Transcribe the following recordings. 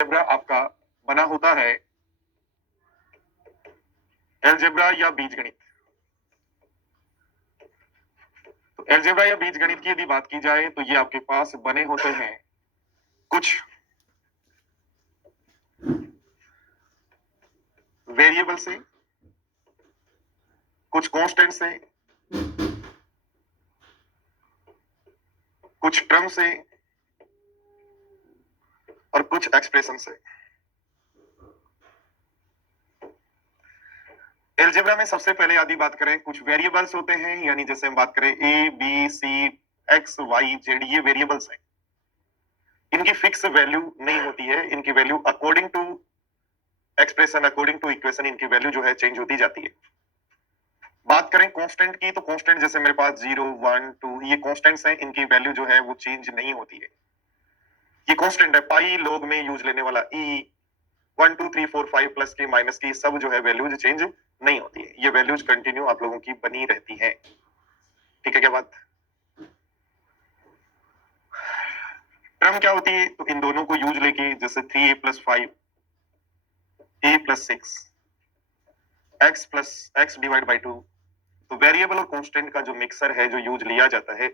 Algebra आपका बना होता है अलजेब्रा या बीजगणित। तो अलजेब्रा या बीजगणित की यदि बात की जाए तो ये आपके पास बने होते हैं कुछ वेरिएबल से, कुछ कांस्टेंट से, कुछ टर्म से और कुछ एक्सप्रेशन से। अलजेब्रा में सबसे पहले यदि बात करें कुछ वेरिएबल्स होते हैं, यानी जैसे हम बात करें A B C X Y Z, ये वेरिएबल्स हैं। इनकी फिक्स वैल्यू नहीं होती है, इनकी value according to expression, according to equation इनकी वैल्यू जो है चेंज होती जाती है। बात करें कांस्टेंट की तो कांस्टेंट जैसे मेरे पास 0 1 2 ये कांस्टेंट्स हैं, इनकी वैल्यू जो है वो चेंज नहीं होती है। ये कांस्टेंट है, पाई लोग में यूज लेने वाला ई 1 2 3 4 5 प्लस की माइनस की सब जो है वैल्यूज चेंज नहीं होती है, ये वैल्यूज कंटिन्यू आप लोगों की बनी रहती है। ठीक है क्या बात? टर्म क्या होती है? तो इन दोनों को यूज लेके जैसे 3a + 5 a + 6 x + x / 2, तो वेरिएबल और कांस्टेंट का जो मिक्सर है जो यूज लिया जाता है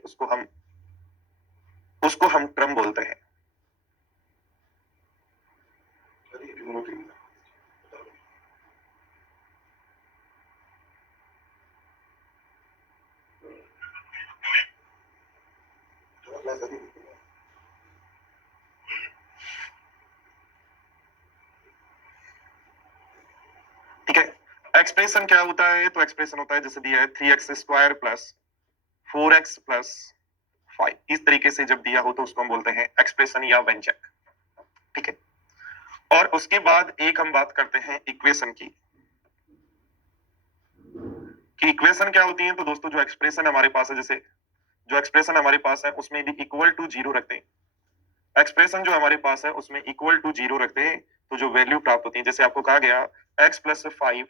उसको हम टर्म बोलते हैं। ठीक है, एक्सप्रेशन क्या होता है? तो एक्सप्रेशन होता है जैसे दिया है 3x² + 4x + 5, इस तरीके से जब दिया हो तो उसको हम बोलते हैं एक्सप्रेशन या व्यंजक। ठीक है, और उसके बाद एक हम बात करते हैं इक्वेशन की, कि इक्वेशन क्या होती है। तो दोस्तों जो एक्सप्रेशन हमारे पास है, जैसे जो एक्सप्रेशन हमारे पास है उसमें यदि इक्वल टू 0 रखते हैं, एक्सप्रेशन जो हमारे पास है उसमें इक्वल टू 0 रखते हैं, तो जो वैल्यू प्राप्त होती है, जैसे आपको कहा गया x + 5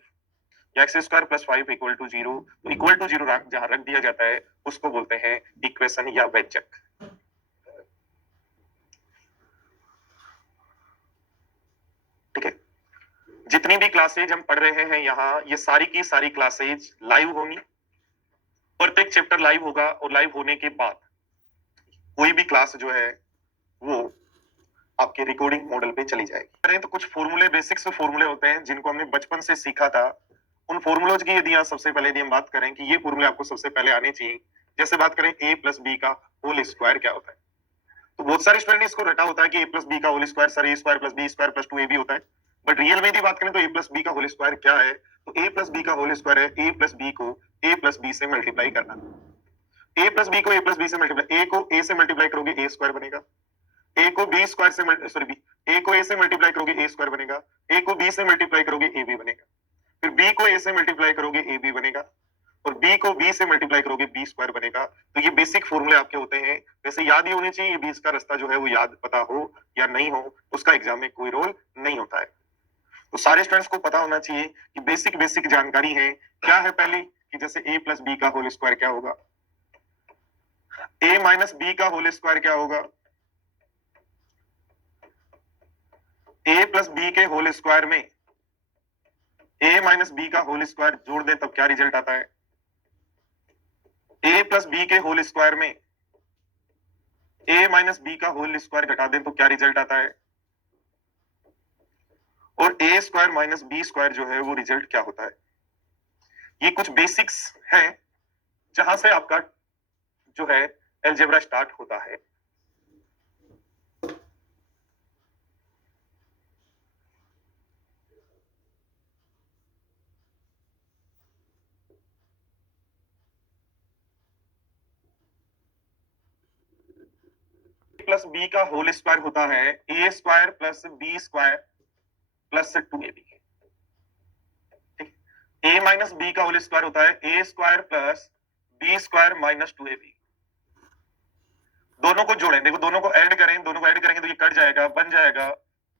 या x² + 5 = 0, तो इक्वल टू 0 जहां रख दिया जाता है उसको बोलते हैं इक्वेशन या व्यंजक। ठीक है, जितनी भी क्लासेज हम पढ़ रहे हैं यहाँ, ये सारी की सारी क्लासेज लाइव होंगी, प्रत्येक चैप्टर लाइव होगा, और लाइव होने के बाद कोई भी क्लास जो है वो आपके रिकॉर्डिंग मॉडल पे चली जाएगी। करें तो कुछ फॉर्मूले, बेसिक्स फॉर्मूले होते हैं जिनको हमने बचपन से सीखा था, उन फॉर्मूलोज की यदि यहाँ सबसे पहले यदि हम बात करें कि ये फॉर्मूले आपको सबसे पहले आने चाहिए, जैसे बात करें a + b का होल स्क्वायर क्या होता है, तो बहुत सारे स्टूडेंट इसको रटा होता है कि a + b का whole square sir a² + b² + 2ab होता है, बट रियल में यदि बात करें तो a + b का होल स्क्वायर क्या है? तो a + b का होल स्क्वायर है a + b को a + b से मल्टीप्लाई करना। a + b को a + b से मल्टीप्लाई, a को a से मल्टीप्लाई करोगे a² बनेगा, a को b² से सॉरी a को a से मल्टीप्लाई करोगे a² बनेगा, a को b से मल्टीप्लाई करोगे ab बनेगा, फिर b को a से मल्टीप्लाई करोगे ab बनेगा, और b को b से मल्टीप्लाई करोगे b² बनेगा। तो ये बेसिक फॉर्मूले आपके होते हैं, वैसे याद ही होने चाहिए, ये बीच का रास्ता जो है वो याद पता हो या नहीं हो उसका एग्जाम में कोई रोल नहीं होता है। तो सारे स्टूडेंट्स को पता होना चाहिए कि बेसिक बेसिक जानकारी है। क्या है पहली, कि जैसे a + b का होल स्क्वायर क्या होगा, a - b का होल स्क्वायर क्या होगा, a + b के होल स्क्वायर में a - b का होल स्क्वायर जोड़ दें तब क्या रिजल्ट आता है, a + b के होल स्क्वायर में a - b का होल स्क्वायर घटा दें तो क्या रिजल्ट आता है, और a² - b² जो है वो रिजल्ट क्या होता है। ये कुछ बेसिक्स हैं जहां से आपका जो है अलजेब्रा स्टार्ट होता है। + b का होल स्क्वायर होता है a² + b² + 2ab। a - b का होल स्क्वायर होता है a² + b² - 2ab। दोनों को जोड़ें, देखो दोनों को ऐड करें, दोनों को ऐड करेंगे तो ये कट जाएगा, बन जाएगा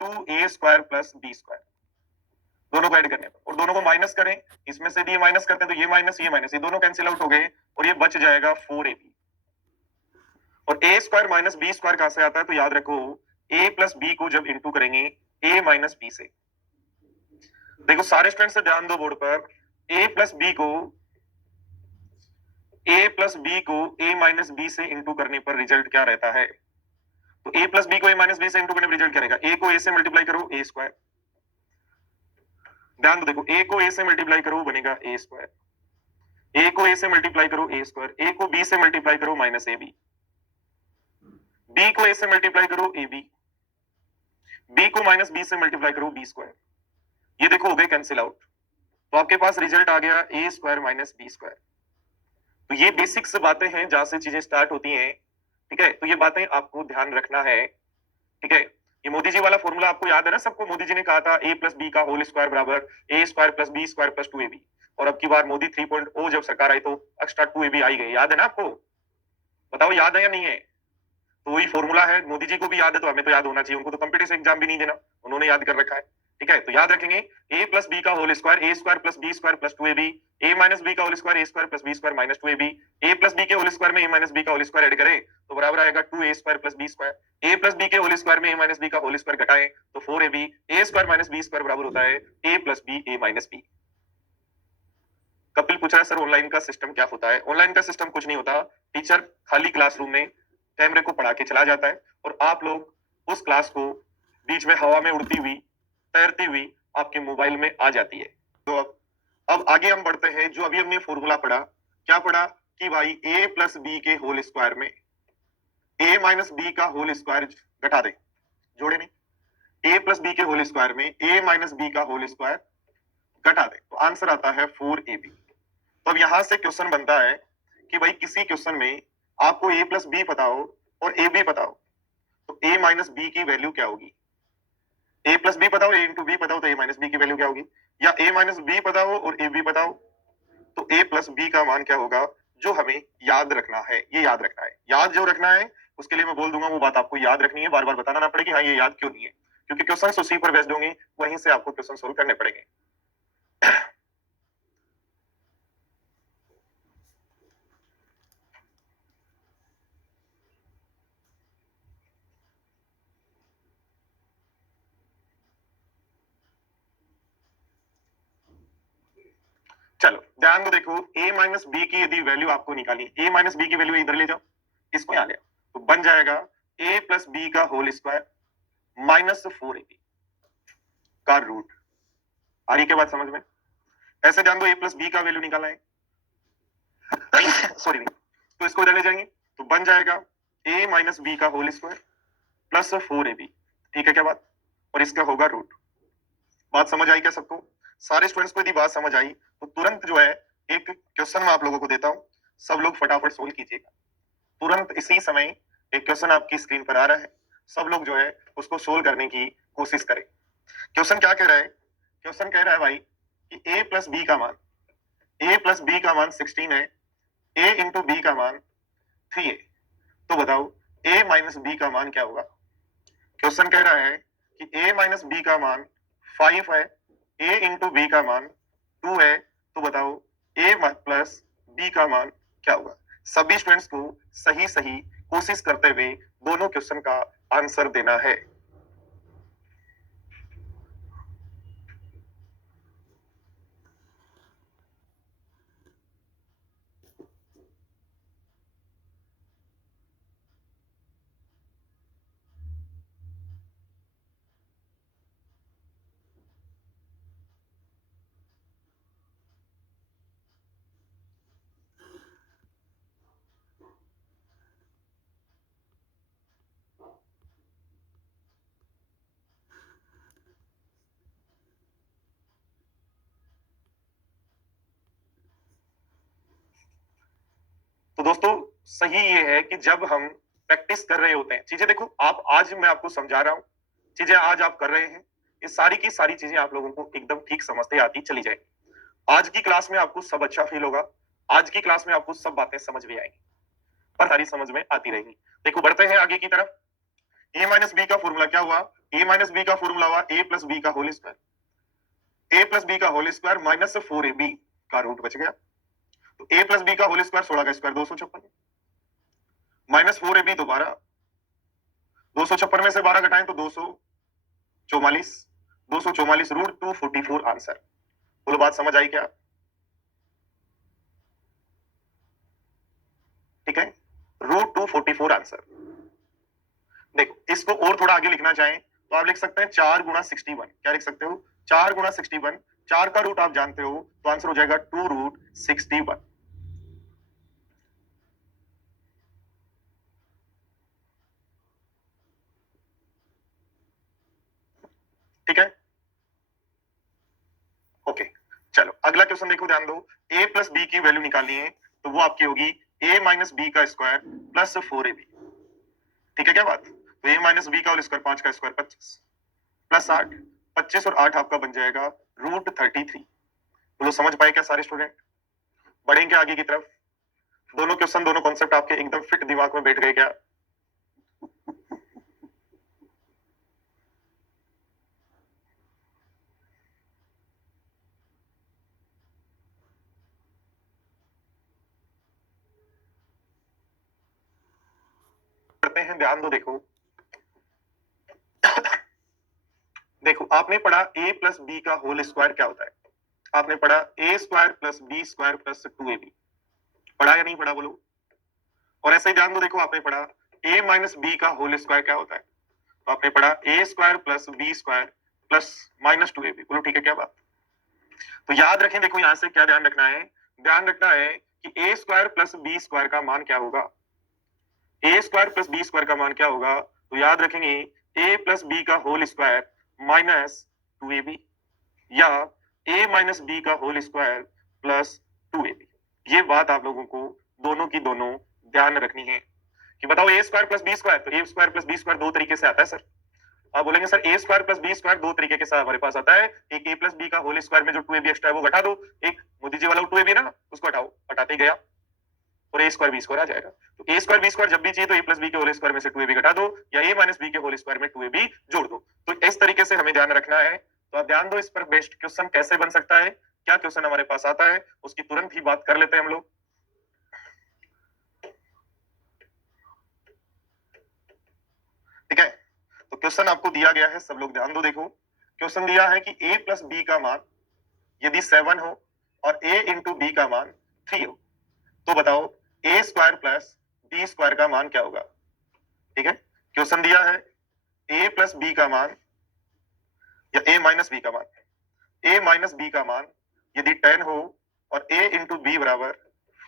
2a² + b²। दोनों को ऐड करने पर, और दोनों को माइनस करें, इसमें से ये माइनस करते हैं तो ये माइनस ये दोनों कैंसिल आउट हो गए, और ये बच जाएगा 4ab। और a² - b² कहां से आता है? तो याद रखो a + b को जब इंटू करेंगे ए माइनस बी से। देखो सारे स्टूडेंट से ध्यान दो बोर्ड पर, ए प्लस बी को ए माइनस बी से इंटू करने पर रिजल्ट क्या रहता है? तो ए प्लस बी को ए माइनस बी से इंटू करने पर रिजल्ट क्या रहेगा? ए को ए से मल्टीप्लाई करो, ए स्क्वायर। ध्यान दो, देखो ए को ए से मल्टीप्लाई करो बनेगा ए स्क्वायर, ए को ए से मल्टीप्लाई करो ए स्क्वायर, ए को बी से मल्टीप्लाई करो माइनस ए बी को ए से मल्टीप्लाई करो ए बी को माइनस बी से मल्टीप्लाई करो बी स्क्वायर। ये देखो हो गए कैंसिल आउट, तो आपके पास रिजल्ट आ गया a square minus B square. तो ये बेसिक्स बातें हैं जहां से चीजें स्टार्ट होती हैं, ठीक है। तो ये बातें आपको ध्यान रखना है, ठीक है। ये मोदी जी वाला फॉर्मूला आपको याद है ना सबको? मोदी जी ने कहा था ए प्लस बी का होल स्क्वायर बराबर A square plus B square plus 2ab, और अब की बार मोदी 3.0 जब सरकार आई तो एक्स्ट्रा 2ab आई गई, याद है ना आपको? बताओ याद है या नहीं है? तो वही फॉर्मूला है, मोदी जी को भी याद है तो हमें तो याद होना चाहिए, उनको तो कॉम्पिटिशन एग्जाम भी नहीं देना, उन्होंने याद कर रखा है, ठीक है। तो याद रखेंगे ए प्लस बी का whole square A square plus B square plus 2ab, A minus B का whole square A square plus B square minus 2ab, A plus B के होल स्क्वायर में ए माइनस बी का whole square add करें तो बराबर आएगा 2a square plus B square, ए plus B के whole square में ए माइनस बी का होल स्क्वायर घटाएं तो 4ab, ए स्क्वायर माइनस बी स्क्वायर बराबर होता है a plus B A minus B. Kapil पूछ रहा है सर ऑनलाइन का सिस्टम क्या होता है? ऑनलाइन का सिस्टम कुछ नहीं होता, टीचर खाली क्लासरूम में कैमरे को पढ़ा के चला जाता है और आप लोग उस क्लास को बीच में हवा में उड़ती हुई तैरती हुई आपके मोबाइल में आ जाती है। तो अब आगे हम बढ़ते हैं, जो अभी हमने फॉर्मूला पढ़ा, क्या पढ़ा कि भाई a प्लस बी के होल स्क्वायर में a माइनस बी का होल स्क्वायर घटा दे, जोड़े नहीं, a प्लस बी के होल स्क्वायर में a माइनस बी का होल स्क्वायर घटा दे तो आंसर आता है 4ab। तो अब यहां से क्वेश्चन बनता है कि भाई किसी क्वेश्चन में आपको a प्लस बी पता हो और a बी पता हो तो a माइनस बी की वैल्यू क्या होगी? a प्लस बी पता हो, a इंटू बी पता हो तो a माइनस बी की वैल्यू क्या होगी? या a माइनस बी पता हो और a बी पता हो तो a प्लस बी का मान क्या होगा? जो हमें याद रखना है, ये याद रखना है, याद जो रखना है उसके लिए मैं बोल दूंगा वो बात आपको याद रखनी है, बार बार बताना ना पड़े कि हाँ ये याद क्यों नहीं है, क्योंकि क्वेश्चन उसी पर बेस्ड होंगे, वहीं से आपको क्वेश्चन सोल्व करने पड़ेंगे। चलो ध्यान दो, देखो a माइनस बी की यदि वैल्यू आपको निकाली, a माइनस बी की वैल्यू इधर ले जाओ, इसको यहां ले आओ, तो बन जाएगा a प्लस बी का होल स्क्वायर माइनस 4ab का रूट। आ रही के बाद समझ में? ऐसे ध्यान दो, a प्लस बी का वैल्यू निकाला है सॉरी तो इसको इधर ले जाएंगे तो बन जाएगा a माइनस बी का होल स्क्वायर प्लस 4ab, ठीक है क्या बात? और इसका होगा रूट। बात समझ आई क्या सबको? सारे स्टूडेंट्स को यदि बात समझ आई तो तुरंत जो है एक क्वेश्चन मैं आप लोगों को देता हूं, सब लोग फटाफट सोल्व कीजिएगा। तुरंत इसी समय एक क्वेश्चन आपकी स्क्रीन पर आ रहा है, सब लोग जो है उसको सोल्व करने की कोशिश करें। क्वेश्चन क्या कह रहा है? क्वेश्चन कह रहा है भाई कि a प्लस बी का मान, a प्लस बी का मान 16 है, a इंटू बी का मान 3 है, तो बताओ a माइनस बी का मान क्या होगा? क्वेश्चन कह रहा है कि a माइनस बी का मान 5 है, a इंटू बी का मान 2 है, तो बताओ a प्लस बी का मान क्या होगा? सभी स्टूडेंट्स को सही सही कोशिश करते हुए दोनों क्वेश्चन का आंसर देना है। तो दोस्तों सही ये है कि जब हम प्रैक्टिस कर रहे होते हैं चीजें, देखो आप आज मैं आपको समझा रहा हूं, चीजें आज आप कर रहे हैं, ये सारी की सारी चीजें आप लोगों को एकदम ठीक समझते आती चली जाएगी। आज की क्लास में आपको सब अच्छा फील होगा, आज की क्लास में आपको सब बातें समझ में आएंगी, पर सारी समझ में आती रहेंगी। देखो बढ़ते हैं आगे की तरफ। a माइनस बी का फॉर्मूला क्या हुआ? a माइनस बी का फॉर्मूला हुआ a प्लस बी का whole square, a plus B का होल स्क्वायर माइनस 4ab का रूट बच गया, तो a प्लस बी का होल स्क्वायर 16 का स्क्वायर 256 माइनस 4ab दोबारा 256 में से 12 घटाएं तो 200, 244, 244 रूट 244 आंसर। बोलो बात समझ आई क्या? ठीक है, रूट 244 आंसर। देखो इसको और थोड़ा आगे लिखना चाहें तो आप लिख सकते हैं 4 गुणा 61। क्या लिख सकते हो? 4 गुणा 61। 4 का रूट आप जानते हो तो आंसर हो जाएगा 2√61। ठीक है, ओके। चलो अगला क्वेश्चन देखो, ध्यान दो। a प्लस बी की वैल्यू निकालनी है तो वो आपकी होगी a माइनस बी का स्क्वायर प्लस 4ab। ठीक है क्या बात? तो a माइनस बी का होल स्क्वायर, 5 का स्क्वायर 25 प्लस 8, 25 और 8 आपका बन जाएगा √33। तो समझ पाए क्या सारे स्टूडेंट? बढ़ेंगे आगे की तरफ। दोनों क्वेश्चन, दोनों कॉन्सेप्ट आपके एकदम फिट दिमाग में बैठ गए क्या? करते हैं, ध्यान दो। देखो देखो आपने पढ़ा a प्लस बी का होल स्क्वायर क्या होता है? आपने पढ़ा a square plus B square plus 2ab। पढ़ा या नहीं पढ़ा बोलो? और ऐसे ही ध्यान दो, देखो आपने पढ़ा a माइनस बी का होल स्क्वायर क्या होता है? तो आपने पढ़ा a square plus B square plus minus 2ab। बोलो ठीक है क्या बात? तो याद रखें, देखो यहां से क्या ध्यान रखना है? ध्यान रखना है कि a square plus B square का मान क्या होगा? a square plus B square का मान क्या होगा? तो याद रखेंगे a प्लस बी का होल स्क्वायर माइनस 2ab, या a माइनस बी का होल स्क्वायर प्लस 2ab। ये बात आप लोगों को दोनों की दोनों ध्यान रखनी है कि बताओ a square plus B square, तो a square plus B square दो तरीके से आता है सर। आप बोलेंगे sir a square plus B square दो तरीके के साथ हमारे पास आता है। एक a प्लस बी का होल स्क्वायर में जो 2ab एक्स्ट्रा है वो घटा दो, एक मोदी जी वाला 2ab ना, उसको हटाओ, हटाते गया और a स्क्वायर बी स्क्वायर आ जाएगा। तो a स्क्वायर बी स्क्वायर जब भी चाहिए तो a प्लस बी के होल स्क्वायर में से 2ab घटा दो, या a माइनस बी के होल स्क्वायर में 2ab जोड़ दो। तो इस तरीके से हमें ध्यान रखना है। तो आप ध्यान दो, इस पर बेस्ट क्वेश्चन कैसे बन सकता है, क्या क्वेश्चन हमारे पास आता है, उसकी तुरंत ही बात कर लेते हैं हम लोग। ठीक है, तो क्वेश्चन आपको दिया गया है, सब लोग ध्यान दो। देखो क्वेश्चन दिया है कि a प्लस बी का मान यदि 7 हो और a इंटू बी का मान 3 हो, तो बताओ a square plus B square का मान क्या होगा? ठीक है, क्वेश्चन दिया है a प्लस बी का मान या a माइनस बी का मान, a माइनस बी का मान यदि 10 हो और a इंटू बी बराबर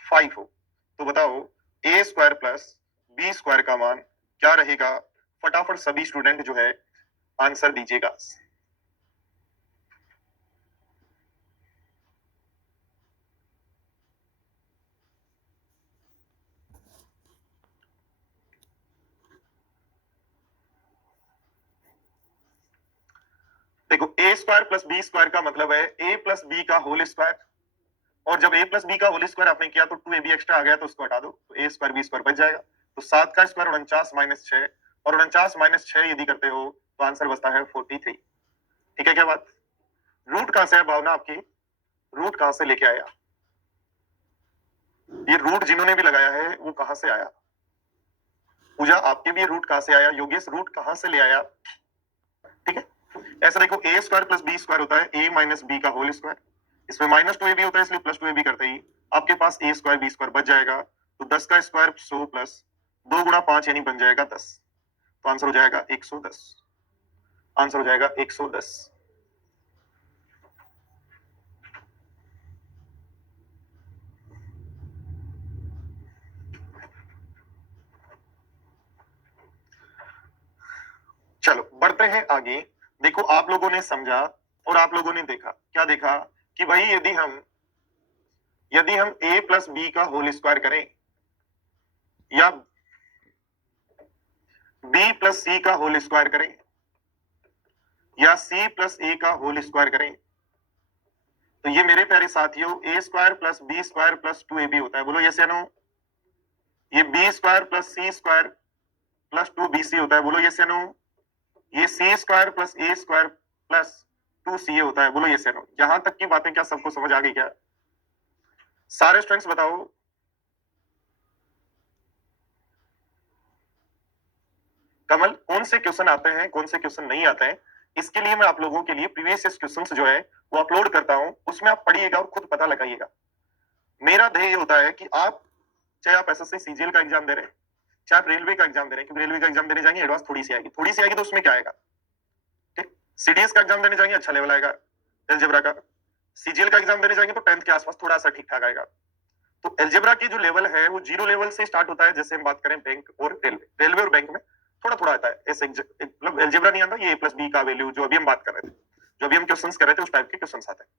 5 हो, तो बताओ a square plus B square का मान क्या रहेगा? फटाफट सभी स्टूडेंट जो है आंसर दीजिएगा। देखो a square plus B square का मतलब है a प्लस बी का होल स्क्वायर, और जब a प्लस बी का होल स्क्वायर आपने किया तो 2ab एक्स्ट्रा आ गया, तो उसको हटा दो, तो a स्क्वायर बी स्क्वायर बच जाएगा। तो 7 का स्क्वायर 49 माइनस 6, और 49 माइनस 6 यदि करते हो तो आंसर बचता है 43। ठीक है क्या बात? रूट कहां से है भावना आपकी? रूट कहां से लेके आया? ये रूट जिन्होंने भी लगाया है वो कहां से आया? पूजा आपके भी रूट कहां से आया? योगेश रूट कहां से ले आया? ठीक है, ऐसा देखो a square plus B square होता है a माइनस बी का होल स्क्वायर, इसमें माइनस 2ab होता है इसलिए प्लस 2ab करते ही आपके पास a स्क्वायर बी स्क्वायर बच जाएगा। तो 10 का स्क्वायर 100 प्लस 2 गुणा 5 यानी बन जाएगा 10, तो आंसर हो जाएगा 110। आंसर हो जाएगा 110। चलो बढ़ते हैं आगे। देखो आप लोगों ने समझा और आप लोगों ने देखा, क्या देखा कि भाई यदि हम a प्लस बी का होल स्क्वायर करें या b प्लस सी का होल स्क्वायर करें या c प्लस a का होल स्क्वायर करें, तो ये मेरे प्यारे साथियों a square plus B square plus 2ab होता है। बोलो यस या नो? ये b स्क्वायर प्लस सी स्क्वायर प्लस 2bc होता है। बोलो यस या नो? ये c square plus a square plus 2ca होता है। बोलो यस या नो? यहां तक की बातें क्या सबको समझ आ गई क्या? सारे स्टूडेंट्स बताओ। कमल, कौन से क्वेश्चन आते हैं, कौन से क्वेश्चन नहीं आते हैं, इसके लिए मैं आप लोगों के लिए प्रीवियस क्वेश्चंस जो है वो अपलोड करता हूं, उसमें आप पढ़िएगा और खुद पता लगाइएगा। मेरा ध्येय होता है कि आप चाहे आप एसएससी सीजीएल का एग्जाम दे रहे हैं, चाहे आप रेलवे का एग्जाम दे रहे हैं, क्योंकि रेलवे का एग्जाम देने जाएंगे एडवांस थोड़ी सी आएगी तो उसमें क्या आएगा, ठीक। सीडीएस का एग्जाम देने जाएंगे अच्छा लेवल आएगा एलजेब्रा का, सीजीएल का एग्जाम देने जाएंगे तो 10th के आसपास थोड़ा सा ठीक ठाक आएगा। तो एलजेब्रा की जो लेवल है वो 0 लेवल से स्टार्ट होता है, जैसे हम बात करें बैंक और रेलवे और बैंक में थोड़ा थोड़ा आता है ऐसे, मतलब एलजेब्रा नहीं आता, ये a प्लस बी का वैल्यू जो अभी हम बात कर रहे थे, जो अभी हम क्वेश्चंस कर रहे थे उस टाइप के क्वेश्चंस आते हैं।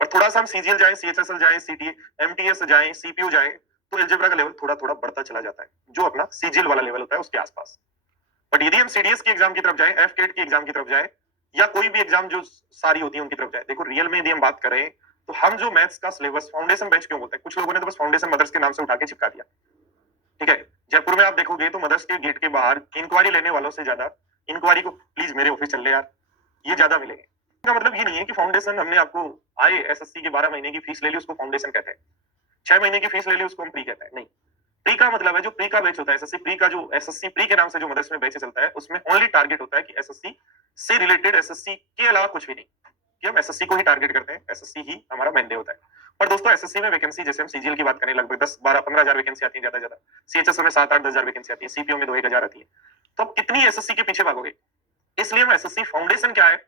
पर थोड़ा सा हम सीजीएल जाए, सीएचएसएल जाए, सीटीए एमटीएस जाए, सीपीयू जाए, तो एलजेब्रा का लेवल थोड़ा थोड़ा बढ़ता चला जाता है, जो अपना सीजीएल वाला लेवल होता है उसके आसपास। बट यदि हम सीडीएस की एग्जाम की तरफ जाए, एफकेट की एग्जाम की तरफ जाए, या कोई भी एग्जाम जो सारी होती है उनकी तरफ जाए, देखो रियल में यदि हम बात करें तो हम जो मैथ्स का सिलेबस फाउंडेशन बैच क्यों बोलते हैं, कुछ लोगों ने तो बस फाउंडेशन मदर्स के नाम से उठा के चिपका दिया, ठीक है। जयपुर में आप देखोगे तो मदर्स के गेट के बाहर इंक्वायरी लेने वालों से ज्यादा इंक्वायरी को प्लीज मेरे ऑफिस चल ले यार, ये ज्यादा मिलेंगे। इसका मतलब ये नहीं है कि फाउंडेशन हमने आपको आए एसएससी के 12 महीने की फीस ले ली उसको फाउंडेशन कहते हैं, 6 महीने की फीस ले ली उसको हम प्री कहते हैं, नहीं। प्री का मतलब है जो प्री का बैच होता है, एसएससी प्री का, जो एसएससी प्री के नाम से जो मदर्स में बैच चलता है उसमें ओनली टारगेट होता है कि एसएससी से रिलेटेड, एसएससी के अलावा कुछ भी नहीं, कि हम एसएससी को ही टारगेट करते हैं, एसएससी ही हमारा मैंडे होता है। पर दोस्तों एसएससी में वैकेंसी, जैसे हम सीजीएल की बात करें, लगभग 10 12 15 हजार वैकेंसी आती है ज्यादा ज्यादा, सीएचएस में 7 8 10 हजार वैकेंसी आती है, सीपीओ में 2 1 हजार आती है, तो अब कितनी एसएससी के पीछे भागोगे। इसलिए हम एसएससी फाउंडेशन क्या है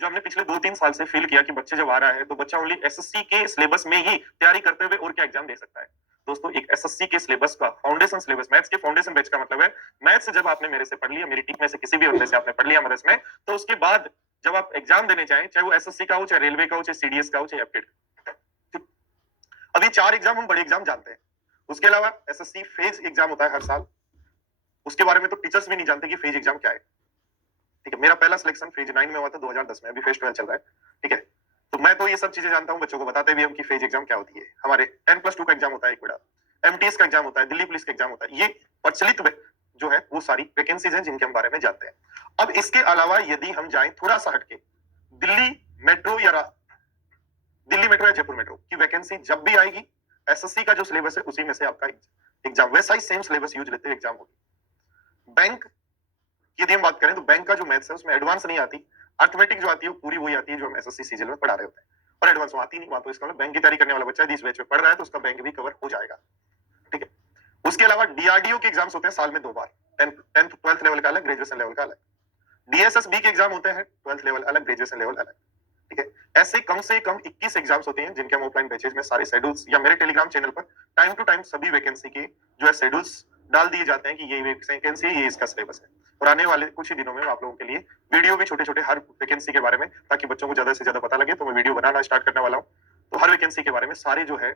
जो हमने पिछले 2-3 साल से फील किया कि बच्चे जब आ रहा है तो बच्चा ओनली एसएससी के सिलेबस में ही तैयारी करते हुए और क्या एग्जाम दे सकता है। दोस्तों एक एसएससी के सिलेबस का फाउंडेशन सिलेबस, मैथ्स के फाउंडेशन बैच का मतलब है मैथ्स जब आपने मेरे से पढ़ लिया, मेरी टीम में से किसी भी बंदे से आपने पढ़ लिया मदरस में, तो उसके बाद जब आप एग्जाम देने चाहें, चाहे वो एसएससी का हो, चाहे रेलवे का हो, चाहे सीडीएस का हो, चाहे एफकेट का। अब ये 4 एग्जाम हम बड़े एग्जाम जानते हैं, उसके अलावा एसएससी फेज एग्जाम होता है हर साल, उसके बारे में तो टीचर्स भी नहीं जानते कि फेज एग्जाम क्या है, ठीक है। मेरा पहला सिलेक्शन फेज 9 में हुआ था 2010 में, अभी फेज 12 चल रहा है, ठीक है। तो मैं तो ये सब चीजें जानता हूँ, बच्चों को बताते भी हम कि फेज एग्जाम क्या होती है। हमारे 10+2 का एग्जाम होता है एक बड़ा, एमटीएस का एग्जाम होता है, दिल्ली पुलिस का एग्जाम होता है, ये प्रचलित जो है वो सारी वैकेंसीज हैं जिनके हम बारे में जानते हैं। अब इसके अलावा यदि हम जाएं थोड़ा सा हटके, दिल्ली मेट्रो या जयपुर मेट्रो की वैकेंसी जब भी आएगी, एसएससी का जो सिलेबस है उसी में से आपका एग्जाम वैसा ही सेम सिलेबस यूज लेते हुए एग्जाम होगी। बैंक यदि हम बात करें तो बैंक का जो मैथ्स है उसमें एडवांस नहीं आती, अर्थमेटिक जो आती है वो पूरी वही आती है जो हम एसएससी सीजीएल में पढ़ा रहे होते हैं, और एडवांस वो आती नहीं, वहां तो इसका मतलब बैंक की तैयारी करने वाला बच्चा यदि इस बैच में पढ़ रहा है तो उसका बैंक भी कवर हो जाएगा, ठीक है। उसके अलावा डीआरडीओ के एग्जाम्स होते हैं साल में 2 बार, 10th 12th लेवल का अलग, ग्रेजुएशन लेवल का अलग। डीएसएसबी के एग्जाम होते हैं 12th लेवल अलग, ग्रेजुएशन लेवल अलग, ठीक है। ऐसे कम से कम 21 एग्जाम्स होते हैं जिनके हम ऑफलाइन बैचेज में सारे शेड्यूल्स या मेरे टेलीग्राम चैनल पर टाइम टू टाइम सभी वैकेंसी के जो है शेड्यूल्स डाल दिए जाते हैं कि ये वैकेंसी है, ये इसका सिलेबस है। और आने वाले कुछ ही दिनों में आप लोगों के लिए वीडियो भी छोटे छोटे हर वैकेंसी के बारे में, ताकि बच्चों को ज्यादा से ज्यादा पता लगे, तो मैं वीडियो बनाना स्टार्ट करने वाला हूँ। तो हर वैकेंसी के बारे में सारे जो है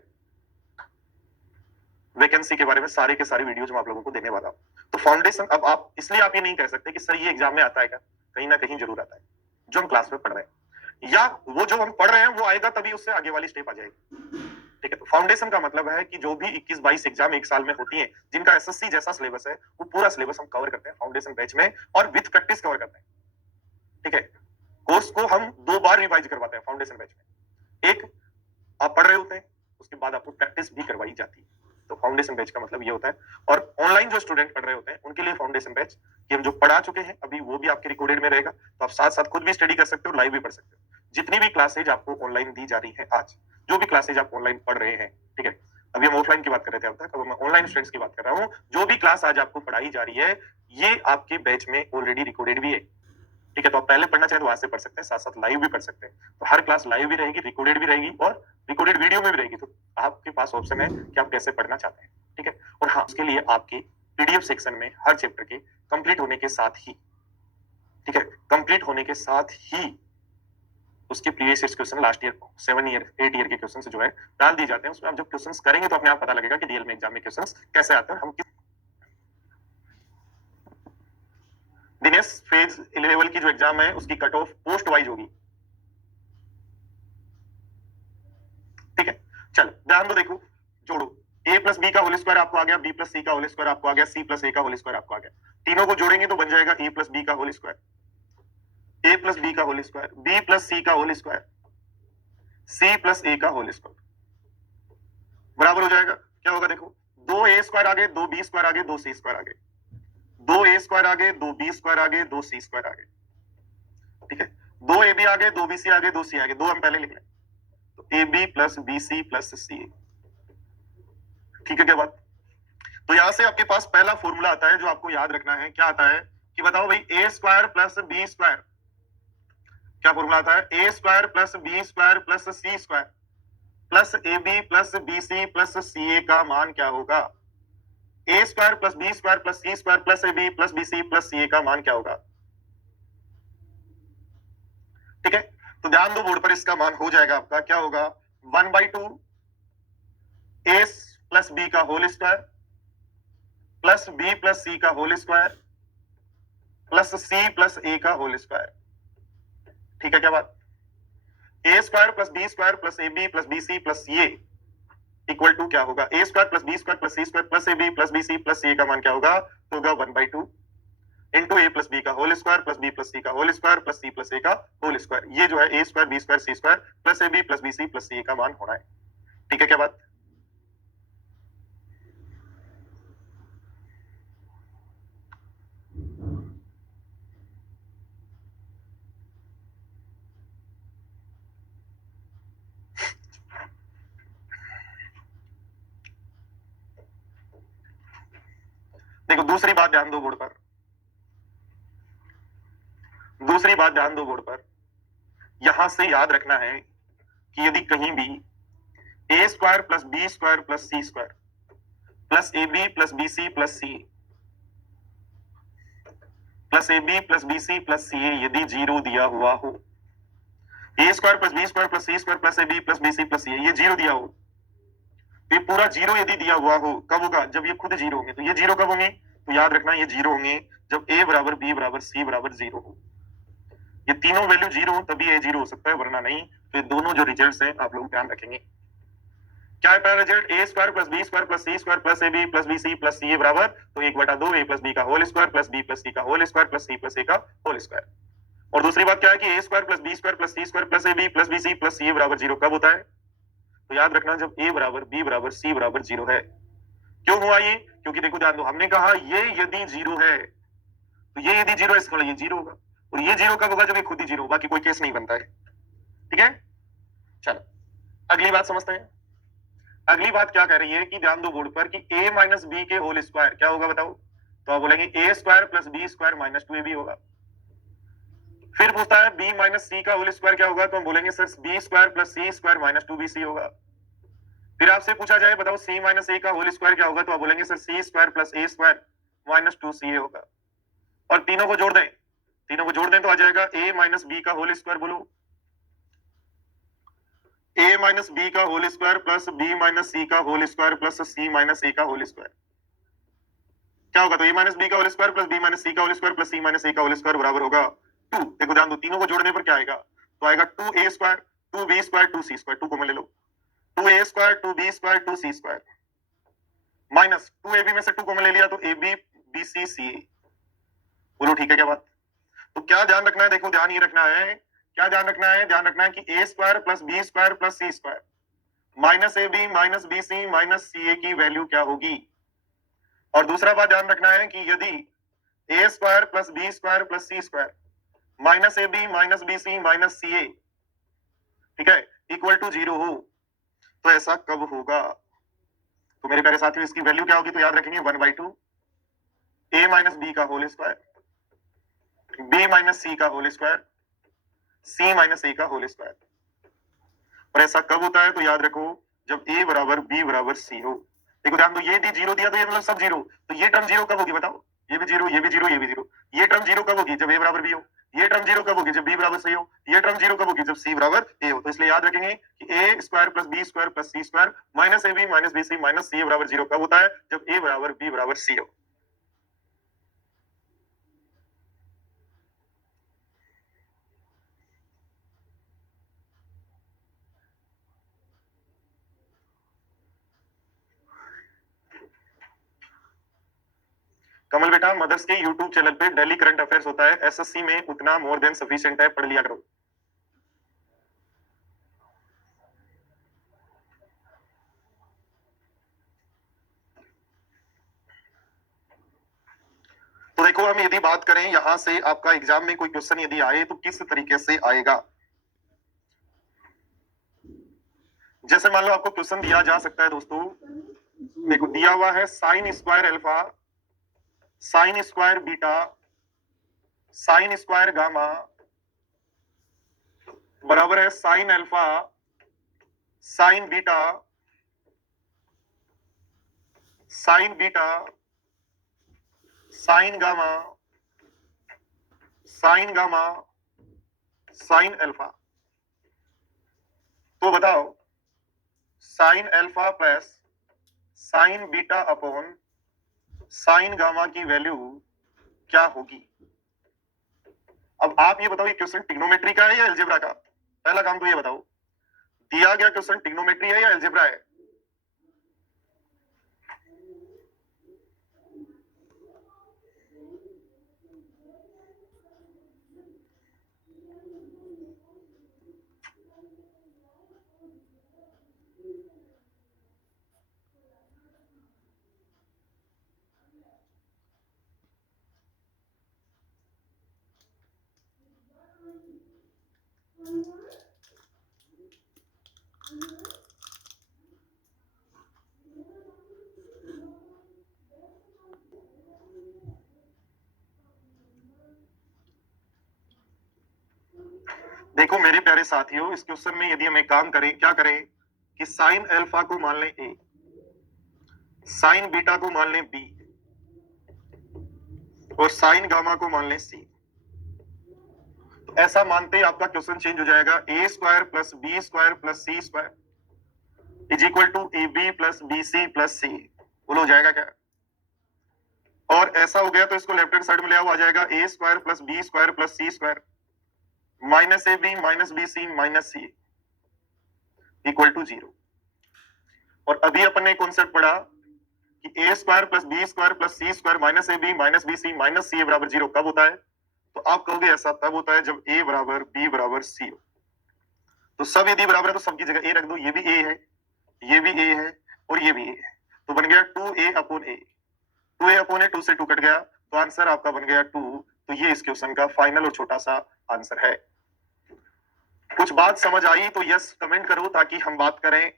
वैकेंसी के बारे में सारे के सारे वीडियोज मैं आप लोगों को देने वाला हूँ। तो फाउंडेशन, अब आप इसलिए आप ये नहीं कह सकते कि सर ये एग्जाम में आता है क्या, कहीं ना कहीं जरूर आता है जो हम क्लास में पढ़ रहे हैं, या वो जो हम पढ़ रहे हैं वो आएगा तभी उससे आगे वाली स्टेप आ जाएगी, ठीक है। तो फाउंडेशन का मतलब है कि जो भी 21-22 एग्जाम एक साल में होती हैं जिनका एसएससी जैसा सिलेबस है, वो पूरा सिलेबस हम कवर करते हैं फाउंडेशन बैच में और विद प्रैक्टिस कवर करते हैं, ठीक है। कोर्स को हम 2 बार रिवाइज करवाते हैं फाउंडेशन बैच में, एक आप पढ़ रहे होते हैं उसके बाद आपको प्रैक्टिस भी करवाई जाती है, तो फाउंडेशन बैच का मतलब ये होता है। और ऑनलाइन जो स्टूडेंट पढ़ रहे होते हैं उनके लिए फाउंडेशन बैच कि हम जो पढ़ा चुके हैं अभी वो भी आपके रिकॉर्डेड में रहेगा, तो आप साथ साथ खुद भी स्टडी कर सकते हो, लाइव भी पढ़ सकते हो। जितनी भी क्लासेज आपको ऑनलाइन दी जा रही है आज, जो भी क्लासेज आप ऑनलाइन पढ़ रहे हैं, ठीक है। अभी हम ऑफलाइन की बात कर रहे थे अब तक, अब मैं ऑनलाइन स्टूडेंट्स की बात कर रहा हूँ। जो भी क्लास आज आपको पढ़ाई जा रही है ये आपके बैच में ऑलरेडी रिकॉर्डेड भी है, ठीक है। तो आप पहले पढ़ना चाहें तो वहां से पढ़ सकते हैं, साथ साथ लाइव भी पढ़ सकते हैं। तो हर क्लास लाइव भी रहेगी, रिकॉर्डेड भी रहेगी और रिकॉर्डेड वीडियो में भी रहेगी, तो आपके पास ऑप्शन है कि आप कैसे पढ़ना चाहते हैं, ठीक है। और हाँ, उसके लिए आपके पीडीएफ सेक्शन में हर चैप्टर के कंप्लीट होने के साथ ही, ठीक है, कंप्लीट होने के साथ ही उसके previous question last year 7 year 8 year के क्वेश्चन जो है डाल दिए जाते हैं। उसमें आप जब क्वेश्चन करेंगे तो अपने आप पता लगेगा कि रियल में एग्जाम में क्वेश्चन कैसे आते हैं। हम दिनेश फेज लेवल की जो एग्जाम है उसकी कट ऑफ पोस्ट वाइज होगी, ठीक है। चलो ध्यान दो, देखो जोड़ो, a प्लस बी का होल स्क्वायर आपको आ गया, b प्लस सी का होल स्क्वायर आपको आ गया, c प्लस a का होल स्क्वायर आपको आ गया। तीनों को जोड़ेंगे तो बन जाएगा a प्लस बी का whole square, a plus B का होल स्क्वायर, b प्लस सी का whole square, c plus a का होल स्क्वायर बराबर हो जाएगा। क्या होगा देखो, 2a स्क्वायर आगे, 2b स्क्वायर आगे, 2c स्क्वायर आगे, 2a स्क्वायर आगे, 2b स्क्वायर आगे, 2c स्क्वायर आगे, ठीक है। दो ए बी आ गए, दो बी सी आ गए, दो सी आ गए, दो हम पहले लिख लें। तो A B plus B C plus सी ए। ठीक है क्या बात? तो यहां से आपके पास पहला फॉर्मूला आता है जो आपको याद रखना है। क्या आता है कि बताओ भाई, A square plus B square, क्या फॉर्मूला आता है? ए square plus B square plus C square plus A B plus B C plus C A का मान क्या होगा? A square plus B square plus C square plus A B plus B C plus C A का मान क्या होगा? ठीक है, तो ध्यान दो बोर्ड पर, इसका मान हो जाएगा आपका, क्या होगा? 1/2 ए प्लस बी का whole square plus B plus सी का whole square plus C plus A का होल स्क्वायर। ठीक है क्या बात? ए square plus B square plus A B plus B C plus C A equal to क्या होगा? A square plus B square plus C square plus A B plus B C plus C A का मान क्या होगा? तो होगा 1/2 into A plus B का whole square plus B plus सी का whole square plus C plus A का whole square. ये जो है ए square B square C square plus A B plus B C plus C A का मान होना है। ठीक है क्या बात? देखो दूसरी बात ध्यान दो बोर्ड पर, दूसरी बात ध्यान दो बोर्ड पर। यहां से याद रखना है कि यदि कहीं भी A square plus B square plus C square plus A B plus B C plus C plus A B plus B C plus C A यदि जीरो दिया हुआ हो, A square plus B square plus C square plus A B plus B C plus C A ये zero दिया हो, ये पूरा zero यदि दिया हुआ हो, कब होगा? जब ये खुद जीरो होंगे। तो ये जीरो कब होंगे? तो याद रखना ये जीरो होंगे जब ए बराबर बी बराबर सी बराबर जीरो हो। ये तीनों वैल्यू जीरो हो तभी ए जीरो हो सकता है, वरना नहीं। तो ये दोनों जो रिजल्ट्स हैं आप लोग ध्यान रखेंगे। क्या है पहला result? A square plus B square plus C square plus A B plus B C plus C A बराबर, तो 1/2 ए प्लस बी का whole square plus B plus सी का whole square plus C plus A का whole square. और दूसरी बात क्या है कि ए square plus B square plus C square plus A B plus B C plus C A बराबर जीरो कब होता है? तो याद रखना जब ए बराबर बी बराबर सी बराबर जीरो है। क्यों हुआ ये? क्योंकि देखो ध्यान दो, हमने कहा ये यदि जीरो है, तो ये यदि जीरो है इसका मतलब ये जीरो होगा, और ये जीरो कब होगा? जब ये खुद ही जीरो, बाकी कोई केस नहीं बनता है। ठीक है, चलो अगली बात समझते हैं। अगली बात क्या कह रही है कि ध्यान दो बोर्ड पर कि a माइनस बी के होल स्क्वायर क्या होगा बताओ? तो आप बोलेंगे ए square plus B square minus 2ab होगा। फिर पूछता है b माइनस सी का होल स्क्वायर क्या होगा? तो हम बोलेंगे सर बी स्क्वायर प्लस सी स्क्वायर माइनस 2bc होगा। फिर आपसे पूछा जाए बताओ c माइनस ए का होल स्क्वायर क्या होगा? तो आप बोलेंगे sir C square plus A square minus 2ca होगा। और तीनों को जोड़ दें, तीनों को जोड़ दें तो आ जाएगा a माइनस बी का होल स्क्वायर, बोलो a माइनस बी का whole square plus b minus C का whole square plus c minus a का होल स्क्वायर क्या होगा? तो a माइनस बी का whole square plus b minus C का whole square plus c minus a का whole square बराबर होगा 2। देखो ध्यान दो, तीनों को जोड़ने पर क्या आएगा? तो आएगा 2a square 2b square 2c square, 2 को ले लो, 2a square 2b square 2c square minus 2ab में से 2 को ले लिया तो ab bc ca। बोलो ठीक है क्या बात? तो क्या ध्यान रखना है? देखो ध्यान ये रखना है, क्या ध्यान रखना है? ध्यान रखना है कि ए square plus B square plus C square minus a b minus b c minus c a की वैल्यू क्या होगी? और दूसरा बात ध्यान रखना है कि यदि a square plus B square plus C square minus a b minus b c minus c ए, ठीक है, इक्वल टू जीरो हो, तो ऐसा कब होगा? तो मेरे प्यारे साथियों इसकी वैल्यू क्या होगी? तो याद रखेंगे 1/2 ए माइनस बी का whole square B minus C का होल स्क्वायर सी माइनस ए का होल स्क्वायर। और ऐसा कब होता है? तो याद रखो जब a बराबर b बराबर c हो। देखो ध्यान दो, ये दी जीरो दिया तो ये मतलब सब जीरो, तो ये टर्म जीरो कब होगी बताओ? ये भी जीरो ये भी जीरो ये भी जीरो। ये टर्म जीरो कब होगी? जब a बराबर b हो। ये टर्म जीरो कब होगी? जब b बराबर c हो। ये टर्म जीरो कब होगी? जब c बराबर a हो। तो इसलिए याद रखेंगे कि a square plus b square plus c square minus ab minus bc minus c बराबर जीरो कब होता है? जब a बराबर b बराबर c हो। कमल बेटा, मदर्स के यूट्यूब चैनल पे डेली करंट अफेयर्स होता है, एसएससी में उतना मोर देन सफिशिएंट है, पढ़ लिया करो। तो देखो, हम यदि बात करें यहां से आपका एग्जाम में कोई क्वेश्चन यदि आए तो किस तरीके से आएगा। जैसे मान लो आपको क्वेश्चन दिया जा सकता है दोस्तों, देखो दिया हुआ है sine square alpha, sine square beta, sine square gamma बराबर है sine alpha, sign beta, sign beta, sign gamma, sign gamma, sine alpha. तो बताओ sine alpha plus sign beta upon sine gamma की वैल्यू क्या होगी। अब आप ये बताओ, ये क्वेश्चन ट्रिग्नोमेट्री का है या अलजेब्रा का। पहला काम तो ये बताओ, दिया गया क्वेश्चन ट्रिग्नोमेट्री है या अलजेब्रा है। देखो मेरे प्यारे साथियों, इस क्वेश्चन में यदि हम एक काम करें, क्या करें कि साइन अल्फा को मान लें ए, साइन बीटा को मान लें बी और साइन गामा को मान लें सी। तो ऐसा मानते ही आपका क्वेश्चन चेंज हो जाएगा, a square plus B square plus C square is equal to a B plus B C plus c. बोलो हो जाएगा क्या। और ऐसा हो गया तो इसको लेफ्ट हैंड साइड में ले आओ, आ जाएगा a square plus B square plus C square minus a b minus b c minus c equal to 0। और अभी अपन ने कॉन्सेप्ट पढ़ा कि ए square plus B square plus C square minus a b minus b c minus c बराबर 0 कब होता है। तो आप कहोगे ऐसा तब होता है जब ए बराबर बी बराबर सी हो। तो सब यदि बराबर है तो सबकी जगह ए रख दो, ये भी ए है, ये भी ए है और ये भी ए है। तो बन गया 2a अपॉन ए, 2a अपॉन ए, 2 से 2 कट गया तो आंसर आपका बन गया 2। तो ये इस क्वेश्चन का फाइनल और छोटा सा आंसर है। कुछ बात समझ आई तो यस कमेंट करो ताकि हम बात करें।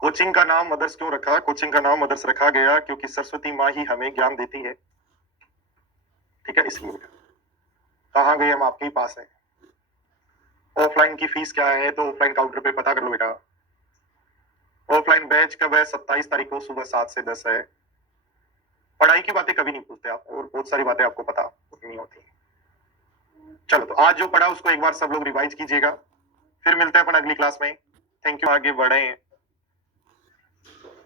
कोचिंग का नाम मदर्स क्यों रखा। कोचिंग का नाम मदर्स रखा गया क्योंकि सरस्वती माँ ही हमें ज्ञान देती है, ठीक है, इसलिए। कहाँ गए हम, आपके ही पास है। ऑफलाइन की फीस क्या है तो ऑफलाइन काउंटर पे पता कर लो बेटा। ऑफलाइन बैच कब है, 27 तारीख को सुबह 7 से 10 है। पढ़ाई की बातें कभी नहीं पूछते आप, और बहुत सारी बातें आपको पता नहीं होती। चलो तो आज जो पढ़ा उसको एक बार सब लोग रिवाइज कीजिएगा, फिर मिलते हैं अपन अगली क्लास में। Thank you. आगे बढ़े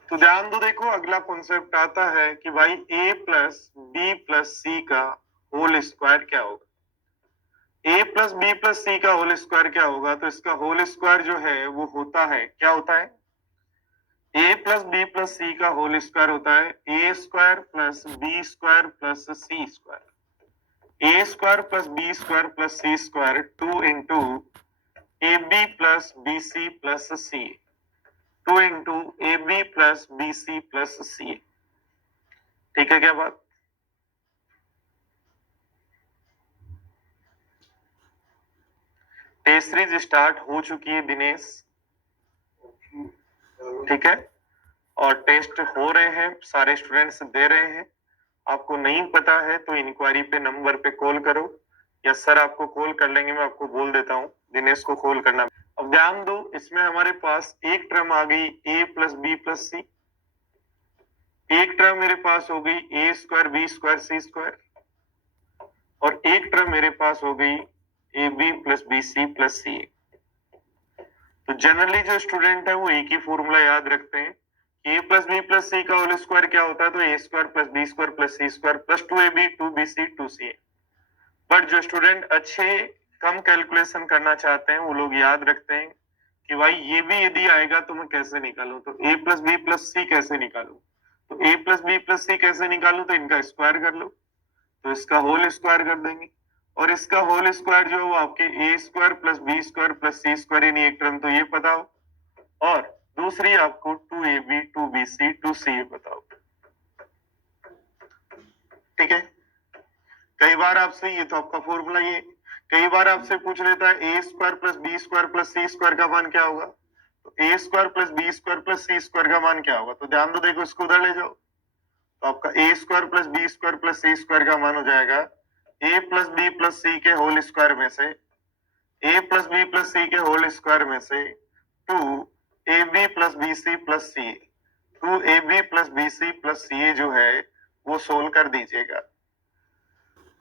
तो ध्यान दो, देखो अगला कॉन्सेप्ट आता है कि भाई a प्लस बी प्लस सी का होल स्क्वायर क्या होगा। a प्लस बी प्लस सी का होल स्क्वायर क्या होगा। तो इसका होल स्क्वायर जो है वो होता है, क्या होता है, a प्लस बी प्लस सी का होल स्क्वायर होता है a square plus B square plus C square. a square plus B square plus C square 2 into a B plus B C plus c, 2 into a B plus B C plus c. ठीक है क्या बात। Test series start हो चुकी है दिनेश, ठीक है, और टेस्ट हो रहे हैं, सारे स्टूडेंट्स दे रहे हैं। आपको नहीं पता है तो इंक्वायरी पे नंबर पे कॉल करो, या सर आपको कॉल कर लेंगे, मैं आपको बोल देता हूँ दिनेश को कॉल करना। अब ध्यान दो, इसमें हमारे पास एक टर्म आ गई a plus B plus c, एक टर्म मेरे पास हो गई a square B square C square, और एक टर्म मेरे पास हो गई a B plus B C plus c. तो जनरली जो स्टूडेंट है वो एक ही फॉर्मूला याद रखते हैं, a प्लस बी प्लस सी का होल स्क्वायर क्या होता है, तो a square plus B square plus C square plus 2ab 2bc 2ca। But जो स्टूडेंट अच्छे कम कैलकुलेशन करना चाहते हैं वो लोग याद रखते हैं कि भाई ये भी यदि आएगा तो मैं कैसे निकालूं, तो a प्लस बी प्लस सी कैसे निकालूं, तो a प्लस बी प्लस सी कैसे निकालूं, तो इनका स्क्वायर कर लो, तो इसका होल स्क्वायर कर देंगे और इसका होल स्क्वायर जो है वो आपके a square plus B square plus C square यानी एक टर्म तो ये पता हो, और दूसरी आपको 2ab 2bc 2ca बताओ। ठीक है, कई बार आपसे, ये तो आपका फॉर्मूला, ये कई बार आपसे पूछ लेता है ए square plus B square plus सी स्क्वायर का मान क्या होगा, तो a square plus B square plus C square का मान क्या होगा, तो ध्यान दो, देखो इसको उधर ले जाओ, तो आपका a square plus B square plus C square का मान हो जाएगा a plus B plus c के होल स्क्वायर में से a plus B plus c के होल स्क्वायर में से 2ab plus B C plus c, 2ab plus B C plus c जो है वो सोल्व कर दीजिएगा।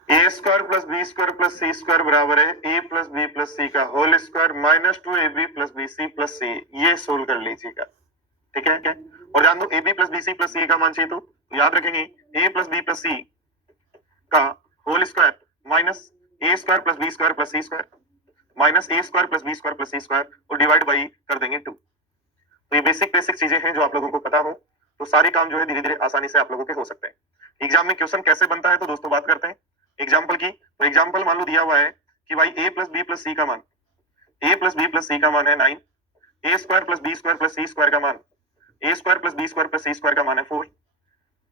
A square plus B square plus C square बराबर है ए प्लस बी प्लस सी का whole square minus 2ab plus B C plus c, ये solve कर लीजिएगा। ठीक है क्या, और जान दो a B plus B C plus सी का मान चाहिए, तो याद रखेंगे ए प्लस बी प्लस सी का होल स्क्वायर माइनस ए square plus B square plus सी स्क्वायर माइनस ए square plus B square plus सी स्क्वायर और डिवाइड बाई कर देंगे 2। तो ये बेसिक चीजें हैं जो आप लोगों को पता हो, तो सारे काम जो है धीरे धीरे आसानी से आप लोगों के हो सकते हैं। एग्जाम में क्वेश्चन कैसे बनता है, तो दोस्तों बात करते हैं एग्जाम्पल की। तो एग्जाम्पल मान लो दिया हुआ है कि भाई ए प्लस बी प्लस सी का मान, ए प्लस बी प्लस सी का मान है 9, a square plus B square plus C square का मान, a square plus B square plus C square का मान है 4,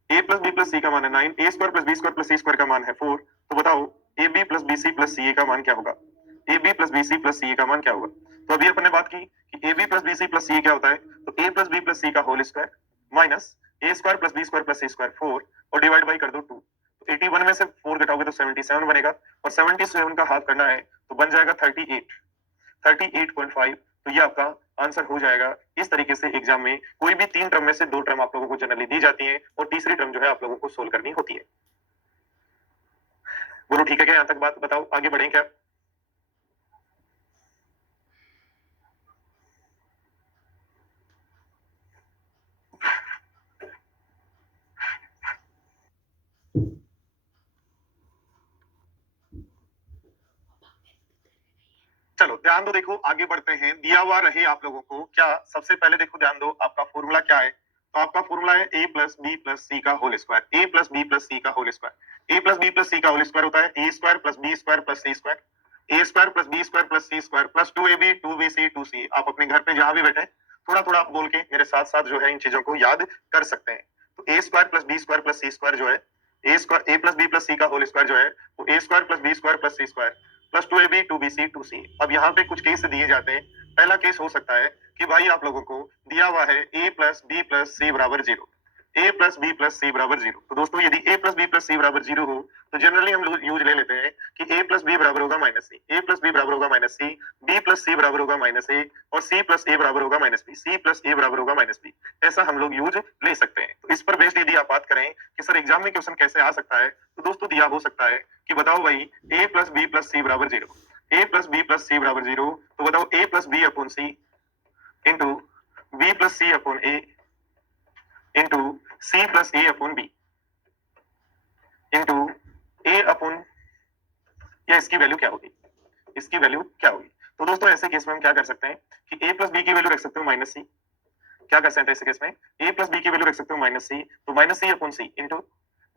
ए प्लस बी प्लस सी का मान है 9, a square plus B square plus C square का मान है 4। तो बताओ a B plus B C plus सी का मान क्या होगा, a B plus B C plus सी का मान क्या होगा। तो अभी अपन ने बात की कि a B plus B C plus c क्या होता है, तो ए प्लस बी प्लस सी का होल स्क्वायर माइनस ए square plus B square plus सी स्क्वायर 4 और डिवाइड बाई कर दो 2। तो 81 में से 4 घटाओगे तो 77 बनेगा, और 77 का हाफ करना है तो बन जाएगा 38.5। तो ये आपका आंसर हो जाएगा। इस तरीके से एग्जाम में कोई भी 3 टर्म में से 2 टर्म आप लोगों को जनरली दी जाती है और तीसरी टर्म जो है आप लोगों को सोल्व करनी होती है। बोलो ठीक है क्या, यहाँ तक बात बताओ, आगे बढ़ें क्या। चलो ध्यान दो, देखो आगे बढ़ते हैं। दिया हुआ रहे आप लोगों को क्या, सबसे पहले देखो ध्यान दो, आपका फॉर्मूला क्या है, तो आपका फॉर्मूला है ए प्लस बी प्लस सी का होल स्क्वायर, ए प्लस बी प्लस सी का होल स्क्वायर। ए प्लस बी प्लस सी का होल स्क्वायर होता है ए square plus B square plus सी स्क्वायर, ए square plus B square plus सी square plus 2ab 2bc 2c। आप अपने घर पे जहां भी बैठे थोड़ा थोड़ा आप बोल के मेरे साथ साथ जो है इन चीजों को याद कर सकते हैं। तो a square plus B square plus C square जो है, ए स्क्वायर ए प्लस बी प्लस सी का होल स्क्वायर जो है वो a square plus B square plus C square plus 2ab 2bc 2c। अब यहाँ पे कुछ केस दिए जाते हैं। पहला केस हो सकता है कि भाई आप लोगों को दिया हुआ है a प्लस बी प्लस सी बराबर 0, a प्लस बी प्लस सी बराबर 0। तो दोस्तों यदि a प्लस बी प्लस सी बराबर 0 हो तो जनरली हम यूज ले लेते हैं कि a प्लस बी बराबर होगा minus C, a plus B बराबर होगा माइनस सी, b प्लस सी बराबर होगा माइनस ए और c प्लस ए बराबर होगा माइनस बी, c प्लस ए बराबर होगा माइनस बी। ऐसा हम लोग यूज ले सकते हैं। तो इस पर बेस्ड यदि आप बात करें कि सर एग्जाम में क्वेश्चन कैसे आ सकता है, तो दोस्तों दिया हो सकता है कि बताओ भाई a प्लस बी प्लस सी बराबर 0, a प्लस बी प्लस सी बराबर 0। तो बताओ a plus B upon C into B plus C upon A into C plus A upon B into A upon, या इसकी वैल्यू क्या होगी, इसकी वैल्यू क्या होगी। तो दोस्तों ऐसे केस में हम क्या कर सकते हैं कि a प्लस बी की वैल्यू रख सकते हो माइनस सी। क्या कर सकते हैं ऐसे केस में, a प्लस बी की वैल्यू रख सकते हो माइनस सी, तो माइनस सी upon C into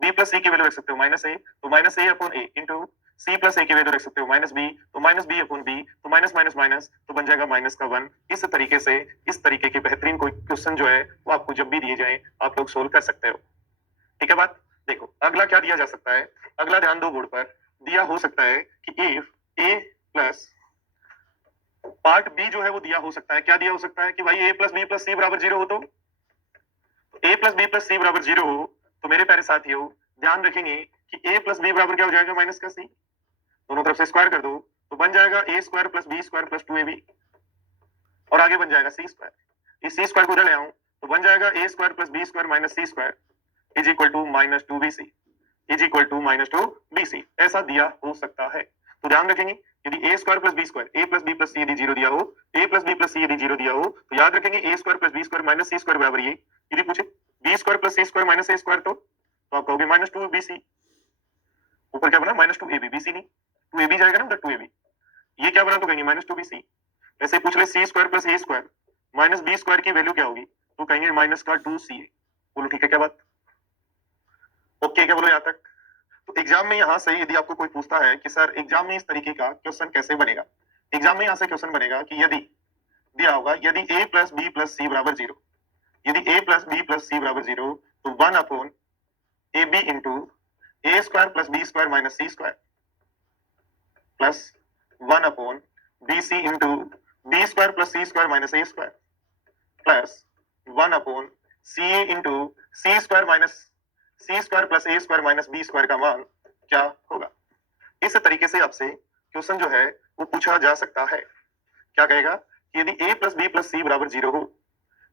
B plus सी की वैल्यू रख सकते हो माइनस ए, तो minus A upon A into C plus ए की वैल्यू रख सकते हो माइनस बी, तो माइनस बी अपॉन बी, तो माइनस माइनस माइनस तो बन जाएगा माइनस का 1। इस तरीके से इस तरीके के बेहतरीन कोई क्वेश्चन जो है वो आपको जब भी दिए जाए आप लोग सोल्व कर सकते हो। ठीक है बात। देखो अगला क्या दिया जा सकता है, अगला ध्यान दो, बोर्ड पर दिया हो सकता है कि if A plus part B जो है वो दिया हो सकता है, क्या दिया हो सकता है कि भाई a प्लस बी प्लस सी बराबर 0 हो, तो a प्लस बी प्लस सी बराबर 0 हो तो मेरे प्यारे साथियों ध्यान रखेंगे कि a प्लस बी बराबर क्या हो जाएगा माइनस का सी, दोनों तरफ से स्क्वायर कर दो तो बन जाएगा a square plus B square plus 2ab और आगे बन जाएगा सी स्क्वायर। इस सी स्क्वायर को उधर ले आऊं तो बन जाएगा a square plus B square minus C square is equal to minus 2bc is equal to minus 2bc। ऐसा दिया हो सकता है। तो ध्यान रखेंगे यदि a square plus B square, a plus B plus c यदि 0 दिया हो, a plus B plus c यदि 0 दिया हो तो याद रखेंगे a square plus B square minus C square बराबर ये। यदि पूछे b square plus C square minus a square तो आप कहोगे माइनस 2bc। ऊपर क्या बना माइनस 2ab, bc नहीं 2ab जाएगा ना उधर 2ab, ये क्या बना तो कहेंगे माइनस 2bc। ऐसे पूछ ले सी square plus A square minus B square की वैल्यू क्या होगी तो कहेंगे माइनस का 2ca। बोलो ठीक है क्या बात, ओके क्या बोलो यहाँ तक। तो एग्जाम में यहाँ से यदि आपको कोई पूछता है कि सर एग्जाम में इस तरीके का क्वेश्चन कैसे बनेगा, एग्जाम में यहाँ से क्वेश्चन बनेगा कि यदि दिया होगा यदि a प्लस बी प्लस सी बराबर 0, यदि a प्लस बी प्लस सी बराबर 0 तो 1 upon A B into A square plus B square minus C square plus 1 upon B C into B square plus C square minus A square plus 1 upon C A into C square minus C square plus A square minus B square का मान क्या होगा। इस तरीके से आपसे question जो है वो पूछा जा सकता है। क्या कहेगा कि यदि a प्लस बी प्लस सी बराबर 0 हो,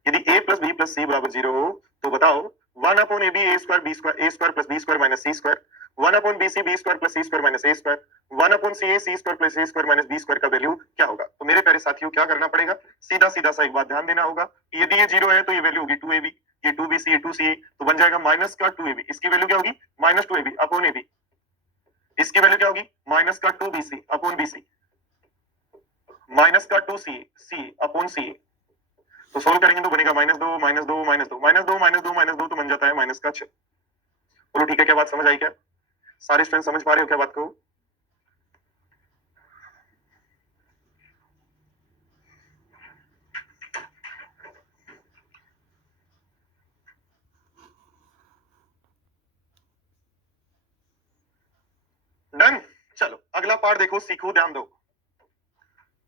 यदि a प्लस बी प्लस सी बराबर 0 हो तो बताओ 1 upon A B A square plus B square minus C square, 1 upon B square plus C square minus A square, 1 upon C square plus A square minus B square का value क्या होगा। तो मेरे प्यारे साथियों क्या करना पड़ेगा, सीधा सीधा सा एक बात ध्यान देना होगा कि यदि ये 0 है तो ये वैल्यू होगी 2ab, ये 2bc ये 2ca, तो बन जाएगा माइनस का 2ab, इसकी वैल्यू क्या होगी माइनस 2ab अपॉन ab, इसकी वैल्यू क्या होगी माइनस का 2bc अपॉन bc, माइनस का 2c c अपॉन ca। तो सोल्व करेंगे तो बनेगा minus 2 minus 2 minus 2 minus 2 minus 2 minus 2 तो बन जाता है माइनस का 6। बोलो ठीक है, क्या बात समझ आई क्या? सारे स्टूडेंट समझ पा रहे हो क्या बात को? डन। चलो अगला पार्ट देखो, सीखो, ध्यान दो।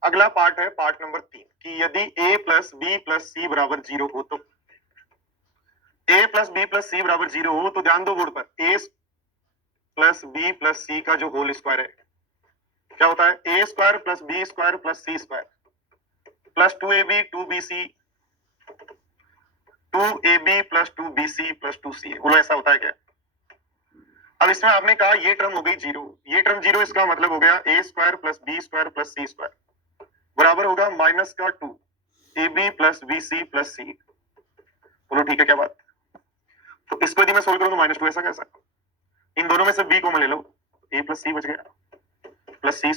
अगला पार्ट है पार्ट नंबर 3 कि यदि a प्लस बी प्लस सी बराबर 0 हो तो a प्लस बी प्लस सी बराबर 0 हो तो ध्यान दो बोर्ड पर, a प्लस बी प्लस सी का जो होल स्क्वायर है क्या होता है a square plus B square plus C square plus 2ab 2bc 2ab plus 2bc plus 2ca। बोलो ऐसा होता है क्या? अब इसमें आपने कहा ये टर्म हो गई 0, ये टर्म 0, इसका मतलब हो गया a square plus B square plus C square बराबर होगा माइनस का 2 ab plus bc plus c। बोलो ठीक है क्या बात? तो इसको यदि मैं सोल्व करूं तो माइनस 2 ऐसा कैसा, इन दोनों में से b को मैं ले लो, a प्लस सी बच गया प्लस सी,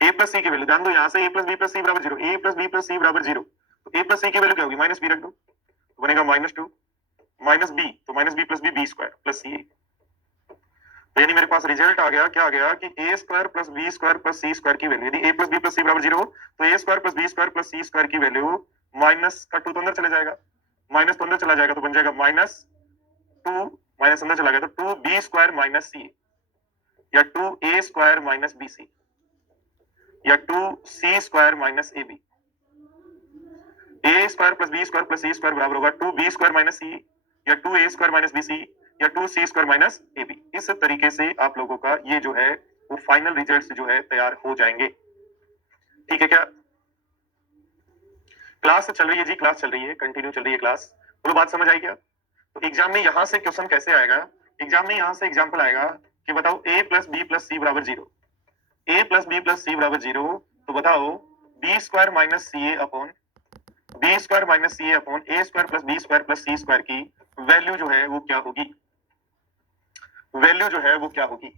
a प्लस सी की वैल्यू ध्यान दो, यहां से a प्लस बी प्लस सी बराबर 0, a प्लस बी प्लस सी बराबर 0, तो a प्लस सी की वैल्यू क्या होगी माइनस b रख दो, तो बनेगा माइनस 2 माइनस b, तो minus b plus B square plus c. तो यानी मेरे पास रिजल्ट आ गया, क्या आ गया कि a square plus B square plus C square की वैल्यू, यदि a प्लस बी प्लस सी बराबर 0 हो तो a square plus B square plus C square की वैल्यू माइनस का 2 तो अंदर चला जाएगा, माइनस तो अंदर चला जाएगा तो बन जाएगा माइनस 2, माइनस अंदर चला गया तो 2b स्क्वायर माइनस c या 2a स्क्वायर माइनस bc या 2c square minus ab, a square plus B square plus C square बराबर होगा 2b स्क्वायर माइनस c या 2a स्क्वायर माइनस bc या 2c स्क्वायर माइनस ab। इस तरीके से आप लोगों का ये जो है वो फाइनल रिजल्ट्स जो है तैयार हो जाएंगे। ठीक है क्या? क्लास चल रही है जी, क्लास चल रही है, कंटिन्यू चल रही है क्लास। बोलो बात समझ आई क्या? तो एग्जाम में यहां से क्वेश्चन कैसे आएगा, एग्जाम में यहां से एग्जांपल आएगा कि बताओ a प्लस बी प्लस सी बराबर 0, a प्लस बी प्लस सी बराबर 0, तो बताओ b square minus c a upon B square minus c a upon a square plus B square plus C square की वैल्यू जो है वो क्या होगी, वैल्यू जो है वो क्या होगी।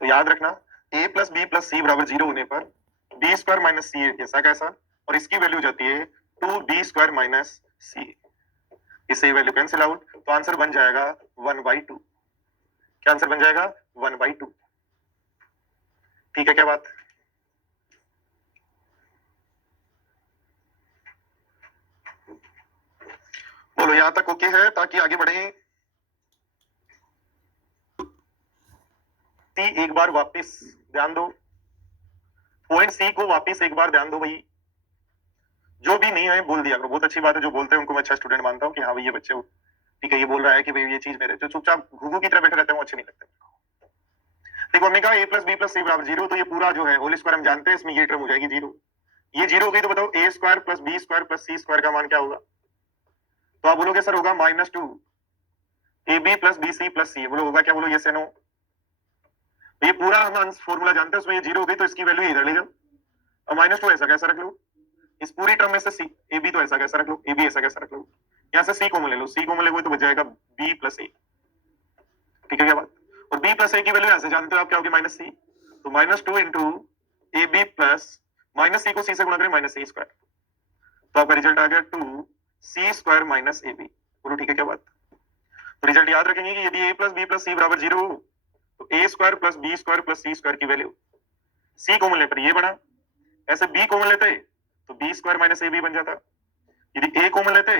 तो याद रखना a प्लस बी प्लस सी बराबर 0 होने पर बी स्क्वायर माइनस सी ऐसा कैसा, और इसकी वैल्यू जाती है 2b स्क्वायर माइनस सी, इससे वैल्यू कैंसिल आउट, तो आंसर बन जाएगा 1/2। क्या आंसर बन जाएगा 1/2। ठीक है क्या बात? बोलो यहां तक ओके है, ताकि आगे बढ़े। एक बार वापस ध्यान दो, पॉइंट सी को वापस एक बार ध्यान दो भाई, जो भी नहीं है बोल दिया करो, बहुत अच्छी बात है, जो बोलते हैं उनको मैं अच्छा स्टूडेंट मानता हूँ कि हाँ भाई ये बच्चे ठीक है, ये बोल रहा है कि भाई ये चीज मेरे, जो चुपचाप घुघू की तरह बैठे रहते हैं वो अच्छे नहीं लगते। देखो हमने कहा a प्लस बी प्लस सी बराबर 0, तो ये पूरा जो है होल स्क्वायर हम जानते हैं, इसमें ये टर्म हो जाएगी 0, ये 0 हो गई, तो बताओ a square plus B square plus C square का मान क्या होगा। तो आप बोलोगे सर होगा -2 ab plus B C plus c, बोलो होगा क्या, बोलो यस या नो। ये पूरा हम फॉर्मूला जानते हैं, उसमें ये 0 हो गई तो इसकी वैल्यू इधर ले जाओ, और -2 ऐसा कैसा रख लो, इस पूरी टर्म में से सी, ए बी तो ऐसा कैसा रख लो, ए बी ऐसा कैसा रख लो, यहां से सी कॉमन ले लो, सी कॉमन ले तो बच जाएगा बी प्लस ए। ठीक है क्या बात? और बी प्लस ए की वैल्यू ऐसे जानते हो आप क्या होगी -c, तो -2 into a B plus minus सी को सी से गुणा करें माइनस सी स्क्वायर, तो आपका रिजल्ट आ गया 2c square minus a B. बोलो ठीक है क्या बात? तो रिजल्ट याद रखेंगे कि यदि a प्लस बी प्लस सी बराबर 0 हो तो a square plus B square plus C square की वैल्यू c कॉमन लेने पर ये बना, ऐसे b कॉमन लेते तो b स्क्वायर माइनस ab बन जाता, यदि a कॉमन लेते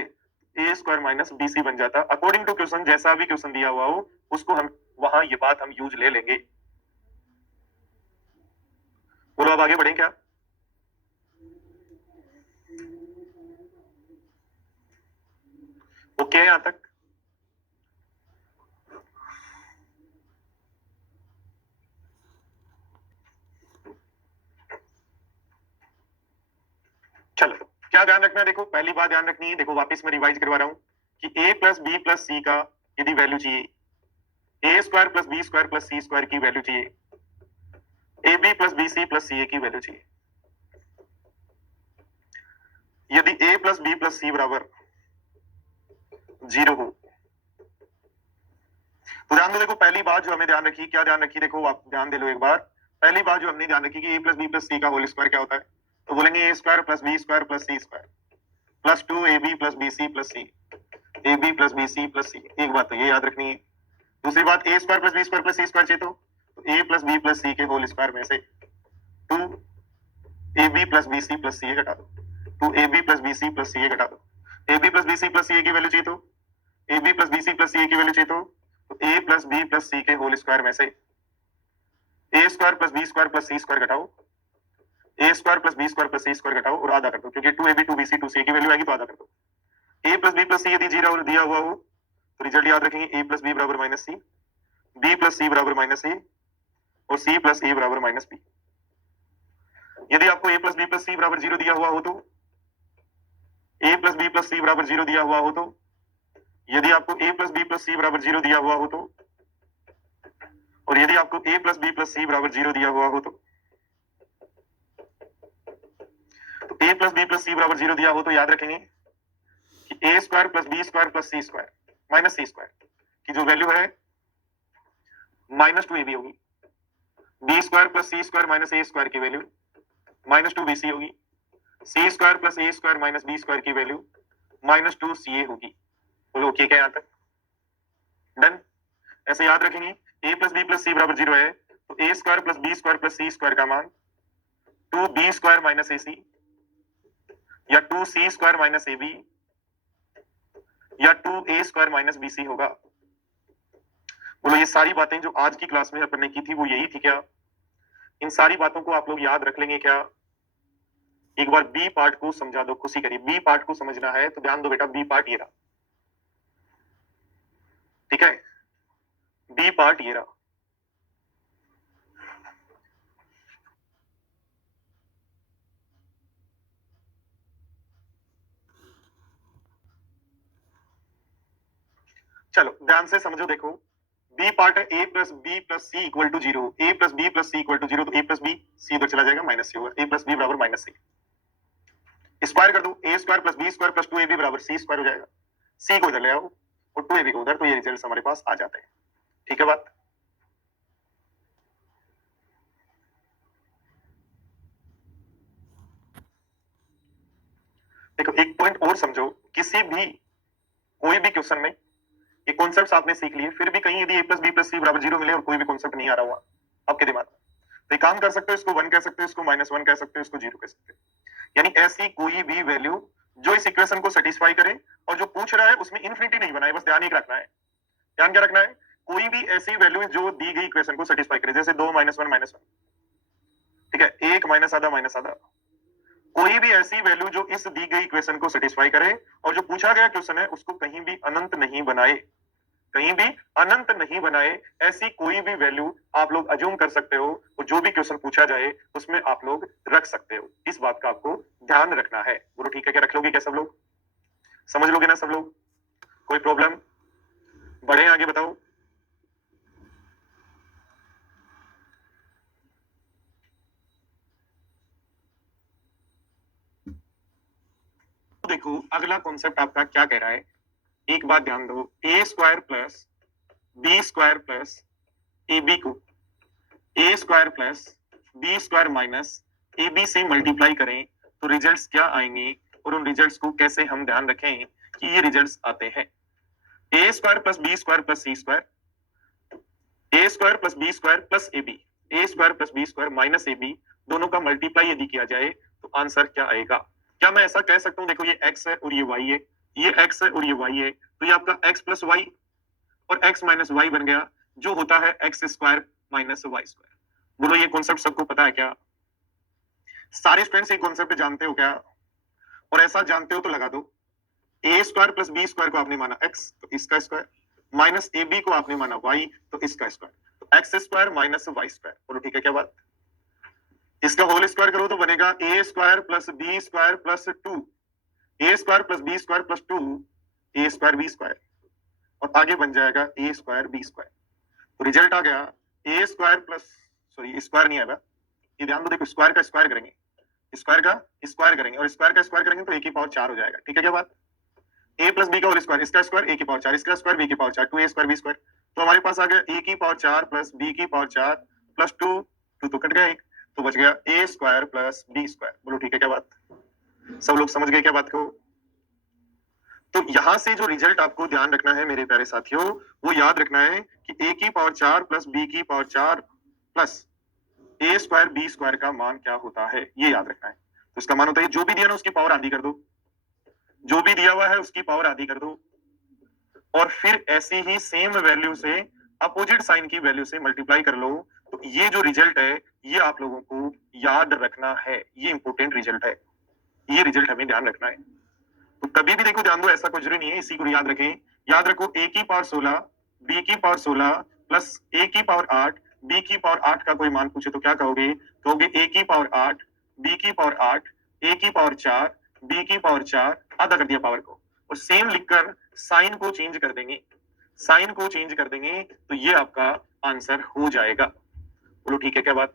a स्क्वायर माइनस bc बन जाता। अकॉर्डिंग टू क्वेश्चन जैसा भी क्वेश्चन दिया हुआ हो उसको हम वहां ये बात हम यूज ले लेंगे। बोलो अब आगे बढ़े क्या? ओके है यहां तक? चलो क्या ध्यान रखना है, देखो पहली बात ध्यान रखनी है, देखो वापस मैं रिवाइज करवा रहा हूं कि a प्लस बी प्लस सी का यदि वैल्यू चाहिए, a square plus B square plus C square की वैल्यू चाहिए, a B plus B C plus C a की वैल्यू चाहिए। यदि a प्लस बी प्लस सी बराबर 0 हो तो ध्यान दो, देखो पहली बात जो हमें ध्यान रखी, क्या ध्यान रखी, देखो आप ध्यान दे लो एक बार। पहली बात जो हमने ध्यान रखी कि a प्लस बी प्लस सी का होल स्क्वायर क्या होता है, तो बोलेंगे ए square plus B square plus C square plus 2ab plus B C plus C, a B plus B C plus c. एक बात तो ये याद रखनी है। दूसरी बात ए square plus B square plus सी स्क्वायर चाहिए तो a plus B plus c के होल स्क्वायर में से 2ab plus B C plus C a घटा दो, 2ab plus B C plus C a घटा दो। ab plus B C plus C a की वैल्यू चाहिए तो ab plus B C plus C a की वैल्यू चाहिए तो a plus B plus c के होल स्क्वायर में से a square plus B square plus C square घटाओ, a square plus B square plus C square घटाओ और आधा कर दो, क्योंकि 2ab 2bc 2c की वैल्यू आएगी तो आधा कर दो। a plus B plus c यदि 0 दिया हुआ हो तो रिजल्ट याद रखेंगे a प्लस बी बराबर माइनस सी, b प्लस सी बराबर माइनस ए और c प्लस ए बराबर माइनस बी। यदि आपको a प्लस बी प्लस सी बराबर 0 दिया हुआ हो तो a प्लस बी प्लस सी बराबर 0 दिया हुआ हो तो यदि आपको a प्लस बी प्लस सी बराबर 0 दिया हुआ हो तो और यदि आपको a प्लस बी प्लस सी बराबर 0 दिया हुआ हो तो a प्लस बी प्लस सी बराबर 0 दिया हो तो याद रखेंगे कि a square plus B square plus C square minus C square की जो वैल्यू है माइनस 2ab होगी, बी स्क्वायर प्लस सी स्क्वायर माइनस ए स्क्वायर की वैल्यू माइनस 2bc होगी, C square plus A square minus B square की value minus 2ca होगी। बोलो okay क्या यहां तक? डन। ऐसे याद रखेंगे a प्लस बी प्लस सी बराबर 0 है तो a square plus B square plus C square का मान 2b स्क्वायर माइनस ac या 2c स्क्वायर माइनस ab या 2a स्क्वायर माइनस bc होगा। बोलो ये सारी बातें जो आज की क्लास में अपन ने की थी वो यही थी क्या? इन सारी बातों को आप लोग याद रख लेंगे क्या? एक बार बी पार्ट को समझा दो, खुशी करिए। बी पार्ट को समझना है तो ध्यान दो बेटा, बी पार्ट ये रहा, ठीक है? बी पार्ट ये रहा। चलो ध्यान से समझो, देखो बी पार्ट है a plus B plus C equal to 0, a plus B plus C equal to 0 तो a प्लस बी सी उधर चला जाएगा माइनस सी होगा, a प्लस बी बराबर माइनस सी। स्क्वायर कर दो, a square plus B square plus 2ab बराबर c square हो जाएगा, c को इधर ले आओ और 2ab को उधर, तो ये रिजल्ट हमारे पास आ जाते हैं। ठीक है बात? देखो एक पॉइंट और समझो, किसी भी कोई भी क्वेश्चन में ये कॉन्सेप्ट आपने सीख लिए, फिर भी कहीं यदि a प्लस बी प्लस सी बराबर 0 मिले और कोई भी कॉन्सेप्ट नहीं आ रहा हुआ आपके दिमाग में, तो एक काम कर सकते हो, इसको 1 कह सकते हो, इसको -1 कह सकते हो, इसको 0 कह सकते हो। यानी ऐसी कोई भी वैल्यू जो इस इक्वेशन को सेटिस्फाई करे और जो पूछ रहा है उसमें इन्फिनिटी नहीं बनाए, बस ध्यान एक रखना है। ध्यान क्या रखना है? कोई भी ऐसी वैल्यू जो दी गई इक्वेशन को सेटिस्फाई करे, जैसे 2 -1 -1, ठीक है, 1 माइनस आधा, कोई भी ऐसी वैल्यू जो इस दी गई इक्वेशन को सेटिस्फाई करे और जो पूछा गया क्वेश्चन है उसको कहीं भी अनंत नहीं बनाए, कहीं भी अनंत नहीं बनाए, ऐसी कोई भी वैल्यू आप लोग अज्यूम कर सकते हो और जो भी क्वेश्चन पूछा जाए उसमें आप लोग रख सकते हो। इस बात का आपको ध्यान रखना है। बोलो ठीक है क्या? रख लोगे क्या सब लोग? समझ लोगे ना सब लोग? कोई प्रॉब्लम? बढ़े आगे, बताओ। देखो अगला कॉन्सेप्ट आपका क्या कह रहा है, एक बात ध्यान दो, a square plus B square plus A b को a square plus B square minus a b से मल्टीप्लाई करें तो रिजल्ट्स क्या आएंगे और उन रिजल्ट्स को कैसे हम ध्यान रखें कि ये रिजल्ट्स आते हैं। A square plus B square plus C square, A square plus B square plus A B, A square plus B square minus a b, दोनों का मल्टीप्लाई यदि किया जाए तो आंसर क्या आएगा? क्या मैं ऐसा कह सकता हूँ, देखो ये x है और ये y है, ये x है और ये y है, तो ये आपका x प्लस वाई और x माइनस वाई बन गया, जो होता है X square minus Y square. बोलो ये कॉन्सेप्ट सबको पता है क्या? सारे स्टूडेंट्स ये कॉन्सेप्ट जानते हो क्या? और ऐसा जानते हो तो लगा दो। A square plus B square को आपने माना x, तो इसका स्क्वायर, माइनस ए बी को आपने माना y, तो इसका स्क्वायर, तो x square minus Y square. बोलो ठीक है क्या बात? इसका होल स्क्वायर करो तो बनेगा a square plus B square plus 2, a square plus B square plus 2, a square B square, और आगे बन जाएगा ए स्क्वायर बी स्क्वायर। तो रिजल्ट आ गया a square plus, sorry square नहीं आएगा, ये ध्यान दो, देखो स्क्वायर का स्क्वायर करेंगे, स्क्वायर का स्क्वायर करेंगे और स्क्वायर का स्क्वायर करेंगे तो ए की पावर 4 हो जाएगा। ठीक है क्या बात? ए प्लस बी का होल स्क्वायर, इसका स्क्वायर ए की पावर 4, इसका स्क्वायर बी की power 4, 2 a square B square. तो हमारे पास आ गया ए की पावर 4 प्लस बी की पावर 4 प्लस 2, 2 तो कट गया एक, तो बच गया a square plus B square. बोलो ठीक है क्या बात? सब लोग समझ गए क्या बात को? तो यहां से जो रिजल्ट आपको ध्यान रखना है मेरे प्यारे साथियों, वो याद रखना है कि ए की पावर 4 प्लस बी की power 4 plus A square B square का मान क्या होता है, ये याद रखना है। तो इसका मान होता है जो भी दिया ना उसकी पावर आधी कर दो, जो भी दिया हुआ है उसकी पावर आधी कर दो, और फिर ऐसी ही सेम वैल्यू से अपोजिट साइन की वैल्यू से मल्टीप्लाई कर लो। तो ये जो रिजल्ट है ये आप लोगों को याद रखना है, ये इंपॉर्टेंट रिजल्ट है, ये रिजल्ट हमें ध्यान रखना है। तो कभी भी देखो ध्यान दो, ऐसा कुछ जरूरी नहीं है, इसी को याद रखें। याद रखो ए की पावर 16 बी की पावर 16 प्लस ए की पावर 8 बी की पावर 8 का कोई मान पूछे तो क्या कहोगे? कहोगे ए की पावर 8 बी की पावर 8 ए की पावर 4 बी की पावर 4, आधा कर दिया पावर को, और सेम लिखकर साइन को चेंज कर देंगे, साइन को चेंज कर देंगे तो ये आपका आंसर हो जाएगा। बोलो ठीक है क्या बात?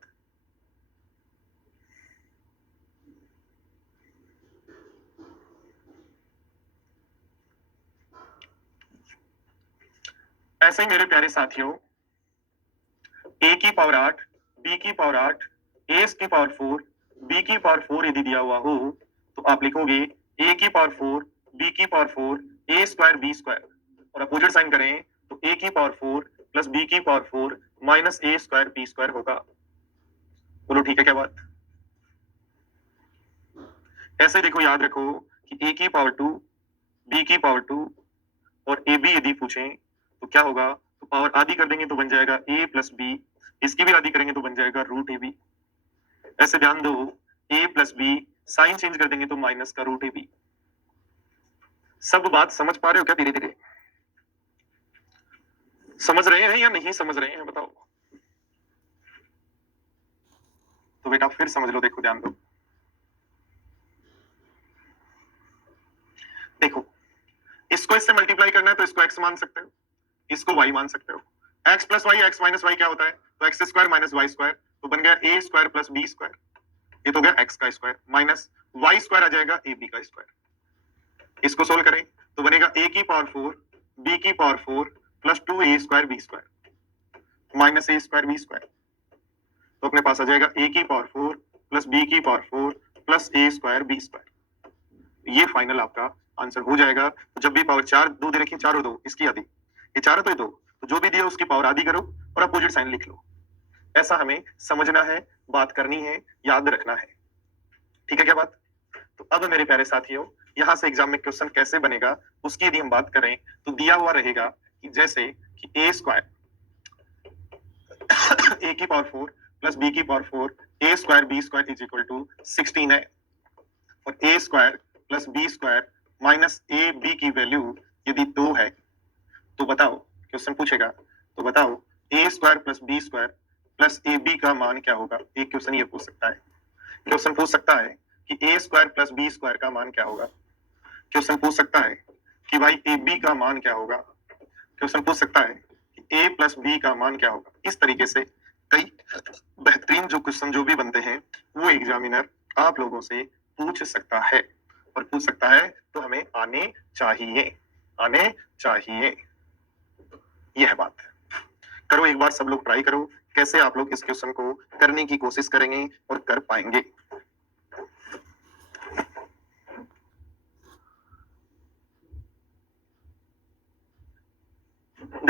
ऐसे ही मेरे प्यारे साथियों, ए की पावर 8 बी की पावर 8 ए की पावर 4 बी की पावर 4 यदि दिया हुआ हो तो आप लिखोगे ए की पावर 4 बी की power 4 a square B square, और अपोजिट साइन करें तो ए की पावर 4 प्लस बी की पावर 4 माइनस ए स्क्वायर बी स्क्वायर होगा। बोलो ठीक है क्या बात? ऐसे देखो याद रखो कि ए की पावर 2 बी की पावर 2 और ए बी यदि पूछें तो क्या होगा? तो पावर आधी कर देंगे तो बन जाएगा ए प्लस बी, इसकी भी आधी करेंगे तो बन जाएगा रूट ए बी। ऐसे ध्यान दो, ए प्लस बी, साइन चेंज कर देंगे तो माइनस का रूट ए बी। सब बात समझ पा रहे हो क्या? धीरे धीरे समझ रहे हैं या नहीं समझ रहे हैं बताओ? तो बेटा फिर समझ लो, देखो ध्यान दो, देखो इसको इससे मल्टीप्लाई करना है तो इसको x मान सकते हो, इसको y मान सकते हो। x plus y x minus y क्या होता है? तो x square minus Y square, तो बन गया a square plus B square, ये तो गया x का स्क्वायर माइनस वाई स्क्वायर आ जाएगा ए बी का स्क्वायर। इसको सोल्व करें तो बनेगा a की पावर 4 b की power 4 plus 2a square B square minus ए स्क्वायर बी स्क्वायर, तो अपने पास आ जाएगा a की पावर 4 प्लस b की power 4 plus A square B square. ये फाइनल आपका आंसर हो जाएगा। तो जब भी पावर 4 दो दे रखी, 4 और 2 इसकी आधी, ये 4 है तो ये 2, तो जो भी दिया उसकी पावर आधी करो और अपोजिट साइन लिख लो। ऐसा हमें समझना है, बात करनी है, याद रखना है। ठीक है क्या बात? तो अब मेरे प्यारे साथियों, यहां से एग्जाम में क्वेश्चन कैसे बनेगा उसकी यदि हम बात करें तो दिया हुआ रहेगा कि जैसे कि ए स्क्वायर ए की पावर 4 प्लस बी की power 4 a square B square is equal to 16 है, और a square plus B square minus a b की वैल्यू यदि 2 है तो बताओ, क्वेश्चन पूछेगा तो बताओ a square plus B square plus A b का मान क्या होगा। एक क्वेश्चन ये पूछ सकता है, क्वेश्चन पूछ सकता है कि ए स्क्वायर प्लस बी स्क्वायर का मान क्या होगा, क्वेश्चन पूछ सकता है कि भाई ए बी का मान क्या होगा, क्वेश्चन पूछ सकता है कि ए प्लस बी का मान क्या होगा। इस तरीके से कई बेहतरीन जो क्वेश्चन जो भी बनते हैं वो एग्जामिनर आप लोगों से पूछ सकता है, और पूछ सकता है तो हमें आने चाहिए, आने चाहिए। यह है बात। करो एक बार सब लोग ट्राई करो कैसे आप लोग इस क्वेश्चन को करने की कोशिश करेंगे और कर पाएंगे।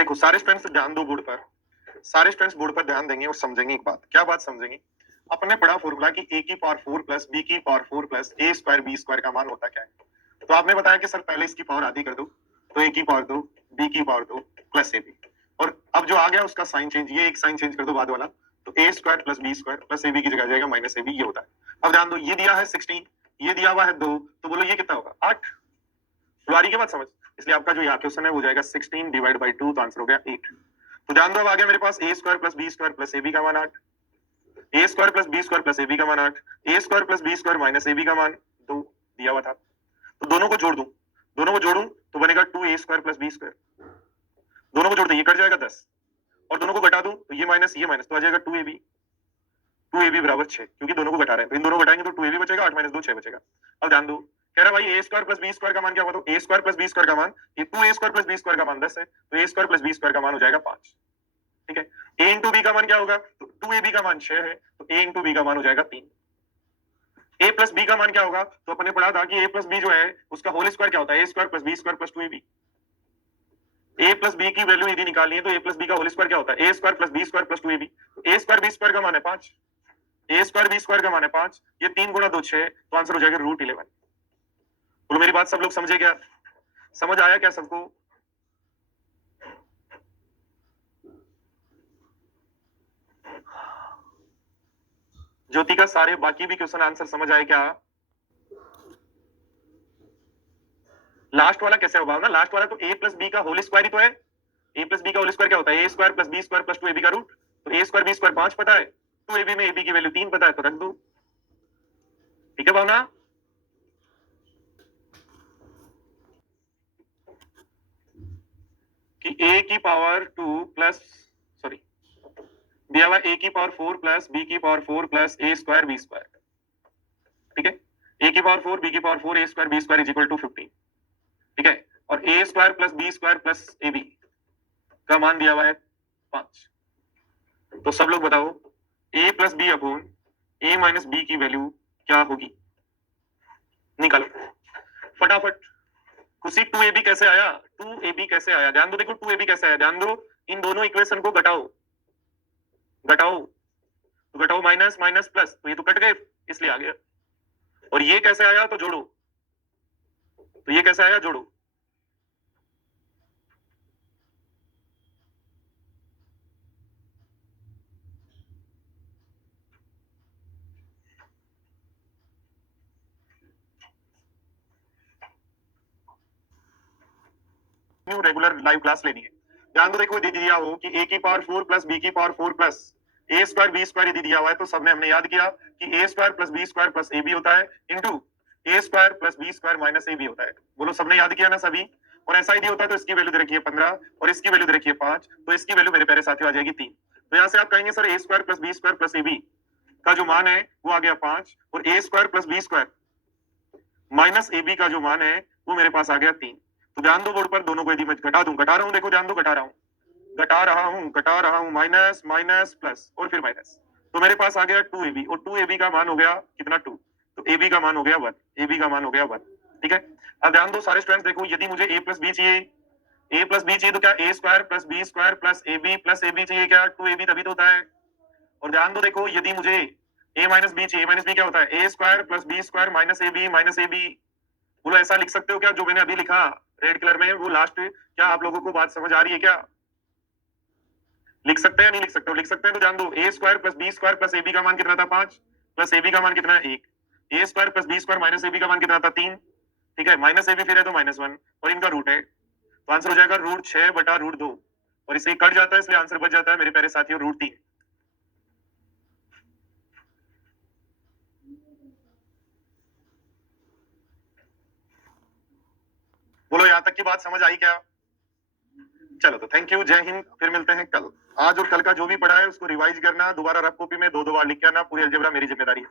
देखो सारे स्टूडेंट्स ध्यान दो बोर्ड पर, सारे स्टूडेंट्स बोर्ड पर ध्यान देंगे और समझेंगे एक बात। क्या बात समझेंगे? अपने पढ़ा फॉर्मूला कि a की पावर 4 प्लस b की power 4 plus a square b square का मान होता क्या है। तो आपने बताया कि सर पहले इसकी पावर आधी कर दो, तो a की पावर दो, b की पावर दो प्लस ab, और अब जो आ गया उसका साइन चेंज, ये एक साइन चेंज कर दो बाद वाला, तो a square plus b square plus ab की जगह आ जाएगा माइनस ab, ये होता है। अब ध्यान दो, ये दिया है 16, ये दिया हुआ है 2, तो बोलो ये कितना होगा 8। बुआरी के बाद समझ, इसलिए आपका जो यहाँ क्वेश्चन है वो जाएगा 16 डिवाइड बाई 2, तो आंसर हो गया 8। तो ध्यान दो, अब आ गया मेरे पास a square plus b square plus ab का मान 8, a square plus b square plus ab का मान 8, a square plus b square minus ab का मान 2 दिया हुआ था। तो दोनों को जोड़ दूं, दोनों को जोड़ूं तो बनेगा 2a square plus b square, दोनों को जोड़ दें ये कट जाएगा 10, और दोनों को घटा दूं तो ये माइनस तो आ जाएगा 2ab, 2ab बराबर 6, क्योंकि दोनों को घटा रहे हैं, तो इन दोनों को घटाएंगे तो 2ab बचेगा, 8 माइनस 2 6 बचेगा। अब ध्यान दो, कह रहा भाई a square plus b square का मान क्या होगा, तो a square plus b square का मान, ये 2a square plus b square का मान 10 है, तो a square plus b square का मान हो जाएगा 5। ठीक है, a इंटू b का मान क्या होगा, तो 2ab का मान 6 है, तो a इंटू b का मान हो जाएगा 3। a प्लस b का मान क्या होगा, तो अपने पढ़ा था कि a प्लस b जो है उसका होल स्क्वायर क्या होता है, a square plus b square plus 2ab। a plus b की वैल्यू यदि निकालनी है तो a प्लस b का होल स्क्वायर क्या होता है, a square plus b square plus 2ab। a square b square का मान है 5, a स्क्वायर b स्क्वायर का मान है 5, ये 3 गुणा 2 6, तो आंसर हो जाएगा √11। बोलो मेरी बात सब लोग समझे क्या, समझ आया क्या सबको? ज्योति का सारे बाकी भी क्वेश्चन आंसर समझ आए क्या? लास्ट वाला कैसे होगा ना, लास्ट वाला तो a प्लस बी का होल स्क्वायर ही तो है, a प्लस बी का होल स्क्वायर क्या होता है, a square plus b square plus 2ab का रूट, तो a स्क्वायर b स्क्वायर 5 पता है, 2ab में ab की वैल्यू 3 पता है, तो रख दो। ठीक है भावना, कि a की पावर 2 प्लस, सॉरी दिया हुआ a की पावर 4 प्लस b की power 4 plus a square b square. ठीक है, a की पावर 4 b की power 4 a square b square is equal to 15। ठीक है, और a square plus b square plus ab का मान दिया हुआ है 5। तो सब लोग बताओ a plus B upon a minus B की वैल्यू क्या होगी, निकालो फटाफट। खुशी 2ab कैसे आया, 2ab कैसे आया, ध्यान दो, देखो 2ab कैसे आया, ध्यान दो, इन दोनों इक्वेशन को घटाओ, घटाओ तो घटाओ, माइनस माइनस प्लस, तो ये तो कट गए इसलिए आ गया। और ये कैसे आया, तो जोड़ो, तो ये कैसे आया, जोड़ो। रेगुलर लाइव क्लास लेनी है, ध्यान दो, देखो दे दिया हो कि a की पावर 4 प्लस b की power 4 plus a square b square यदि दिया हुआ है, तो सबने हमने याद किया कि a square plus b square plus ab होता है into a square plus b square minus ab होता है। बोलो सबने याद किया ना सभी, और ऐसा ही होता है तो इसकी वैल्यू दे रखी है 15 और इसकी वैल्यू दे रखी है 5, तो इसकी वैल्यू मेरे प्यारे साथियों आ जाएगी 3। तो यहाँ से आप कहेंगे sir a square plus b square plus ab का जो मान है वो आ गया 5, और a square plus b square minus ab का जो मान है वो मेरे पास आ गया 3। तो ध्यान दो बोर्ड पर, दोनों को यदि मैं घटा दूं, घटा रहा हूं, देखो ध्यान दो, घटा रहा हूं, घटा रहा हूं, माइनस माइनस प्लस और फिर माइनस, तो मेरे पास आ गया 2ab, और 2ab का मान हो गया कितना 2, तो ab का मान हो गया 1, ab का मान हो गया 1। ठीक है, अब ध्यान दो सारे स्टूडेंट्स, देखो यदि मुझे a प्लस बी चाहिए, a प्लस बी चाहिए, तो क्या a square plus b square plus ab चाहिए क्या, 2ab तभी तो होता है। और ध्यान दो, देखो यदि मुझे a माइनस b चाहिए, माइनस b क्या होता है, a square plus b square minus ab। बोलो ऐसा लिख सकते हो क्या, जो मैंने अभी लिखा रेड कलर में वो लास्ट, क्या आप लोगों को बात समझ आ रही है क्या, लिख सकते हैं, नहीं लिख सकते हो, लिख सकते हैं तो ध्यान दो, a square plus b square plus ab का मान कितना था 5, प्लस ab का मान कितना है 1, a square plus b square minus ab का मान कितना था 3। ठीक है, माइनस ab फिर है तो -1, और इनका रूट है, तो आंसर हो जाएगा √6 बटा √2, और इसे कट जाता है इसलिए आंसर बच जाता है मेरे प्यारे साथियों √3। बोलो यहां तक की बात समझ आई क्या? चलो तो थैंक यू, जय हिंद, फिर मिलते हैं कल। आज और कल का जो भी पढ़ा है उसको रिवाइज करना, दोबारा रफ कॉपी में 2-2 बार लिख के आना, पूरी अलजेब्रा मेरी जिम्मेदारी है।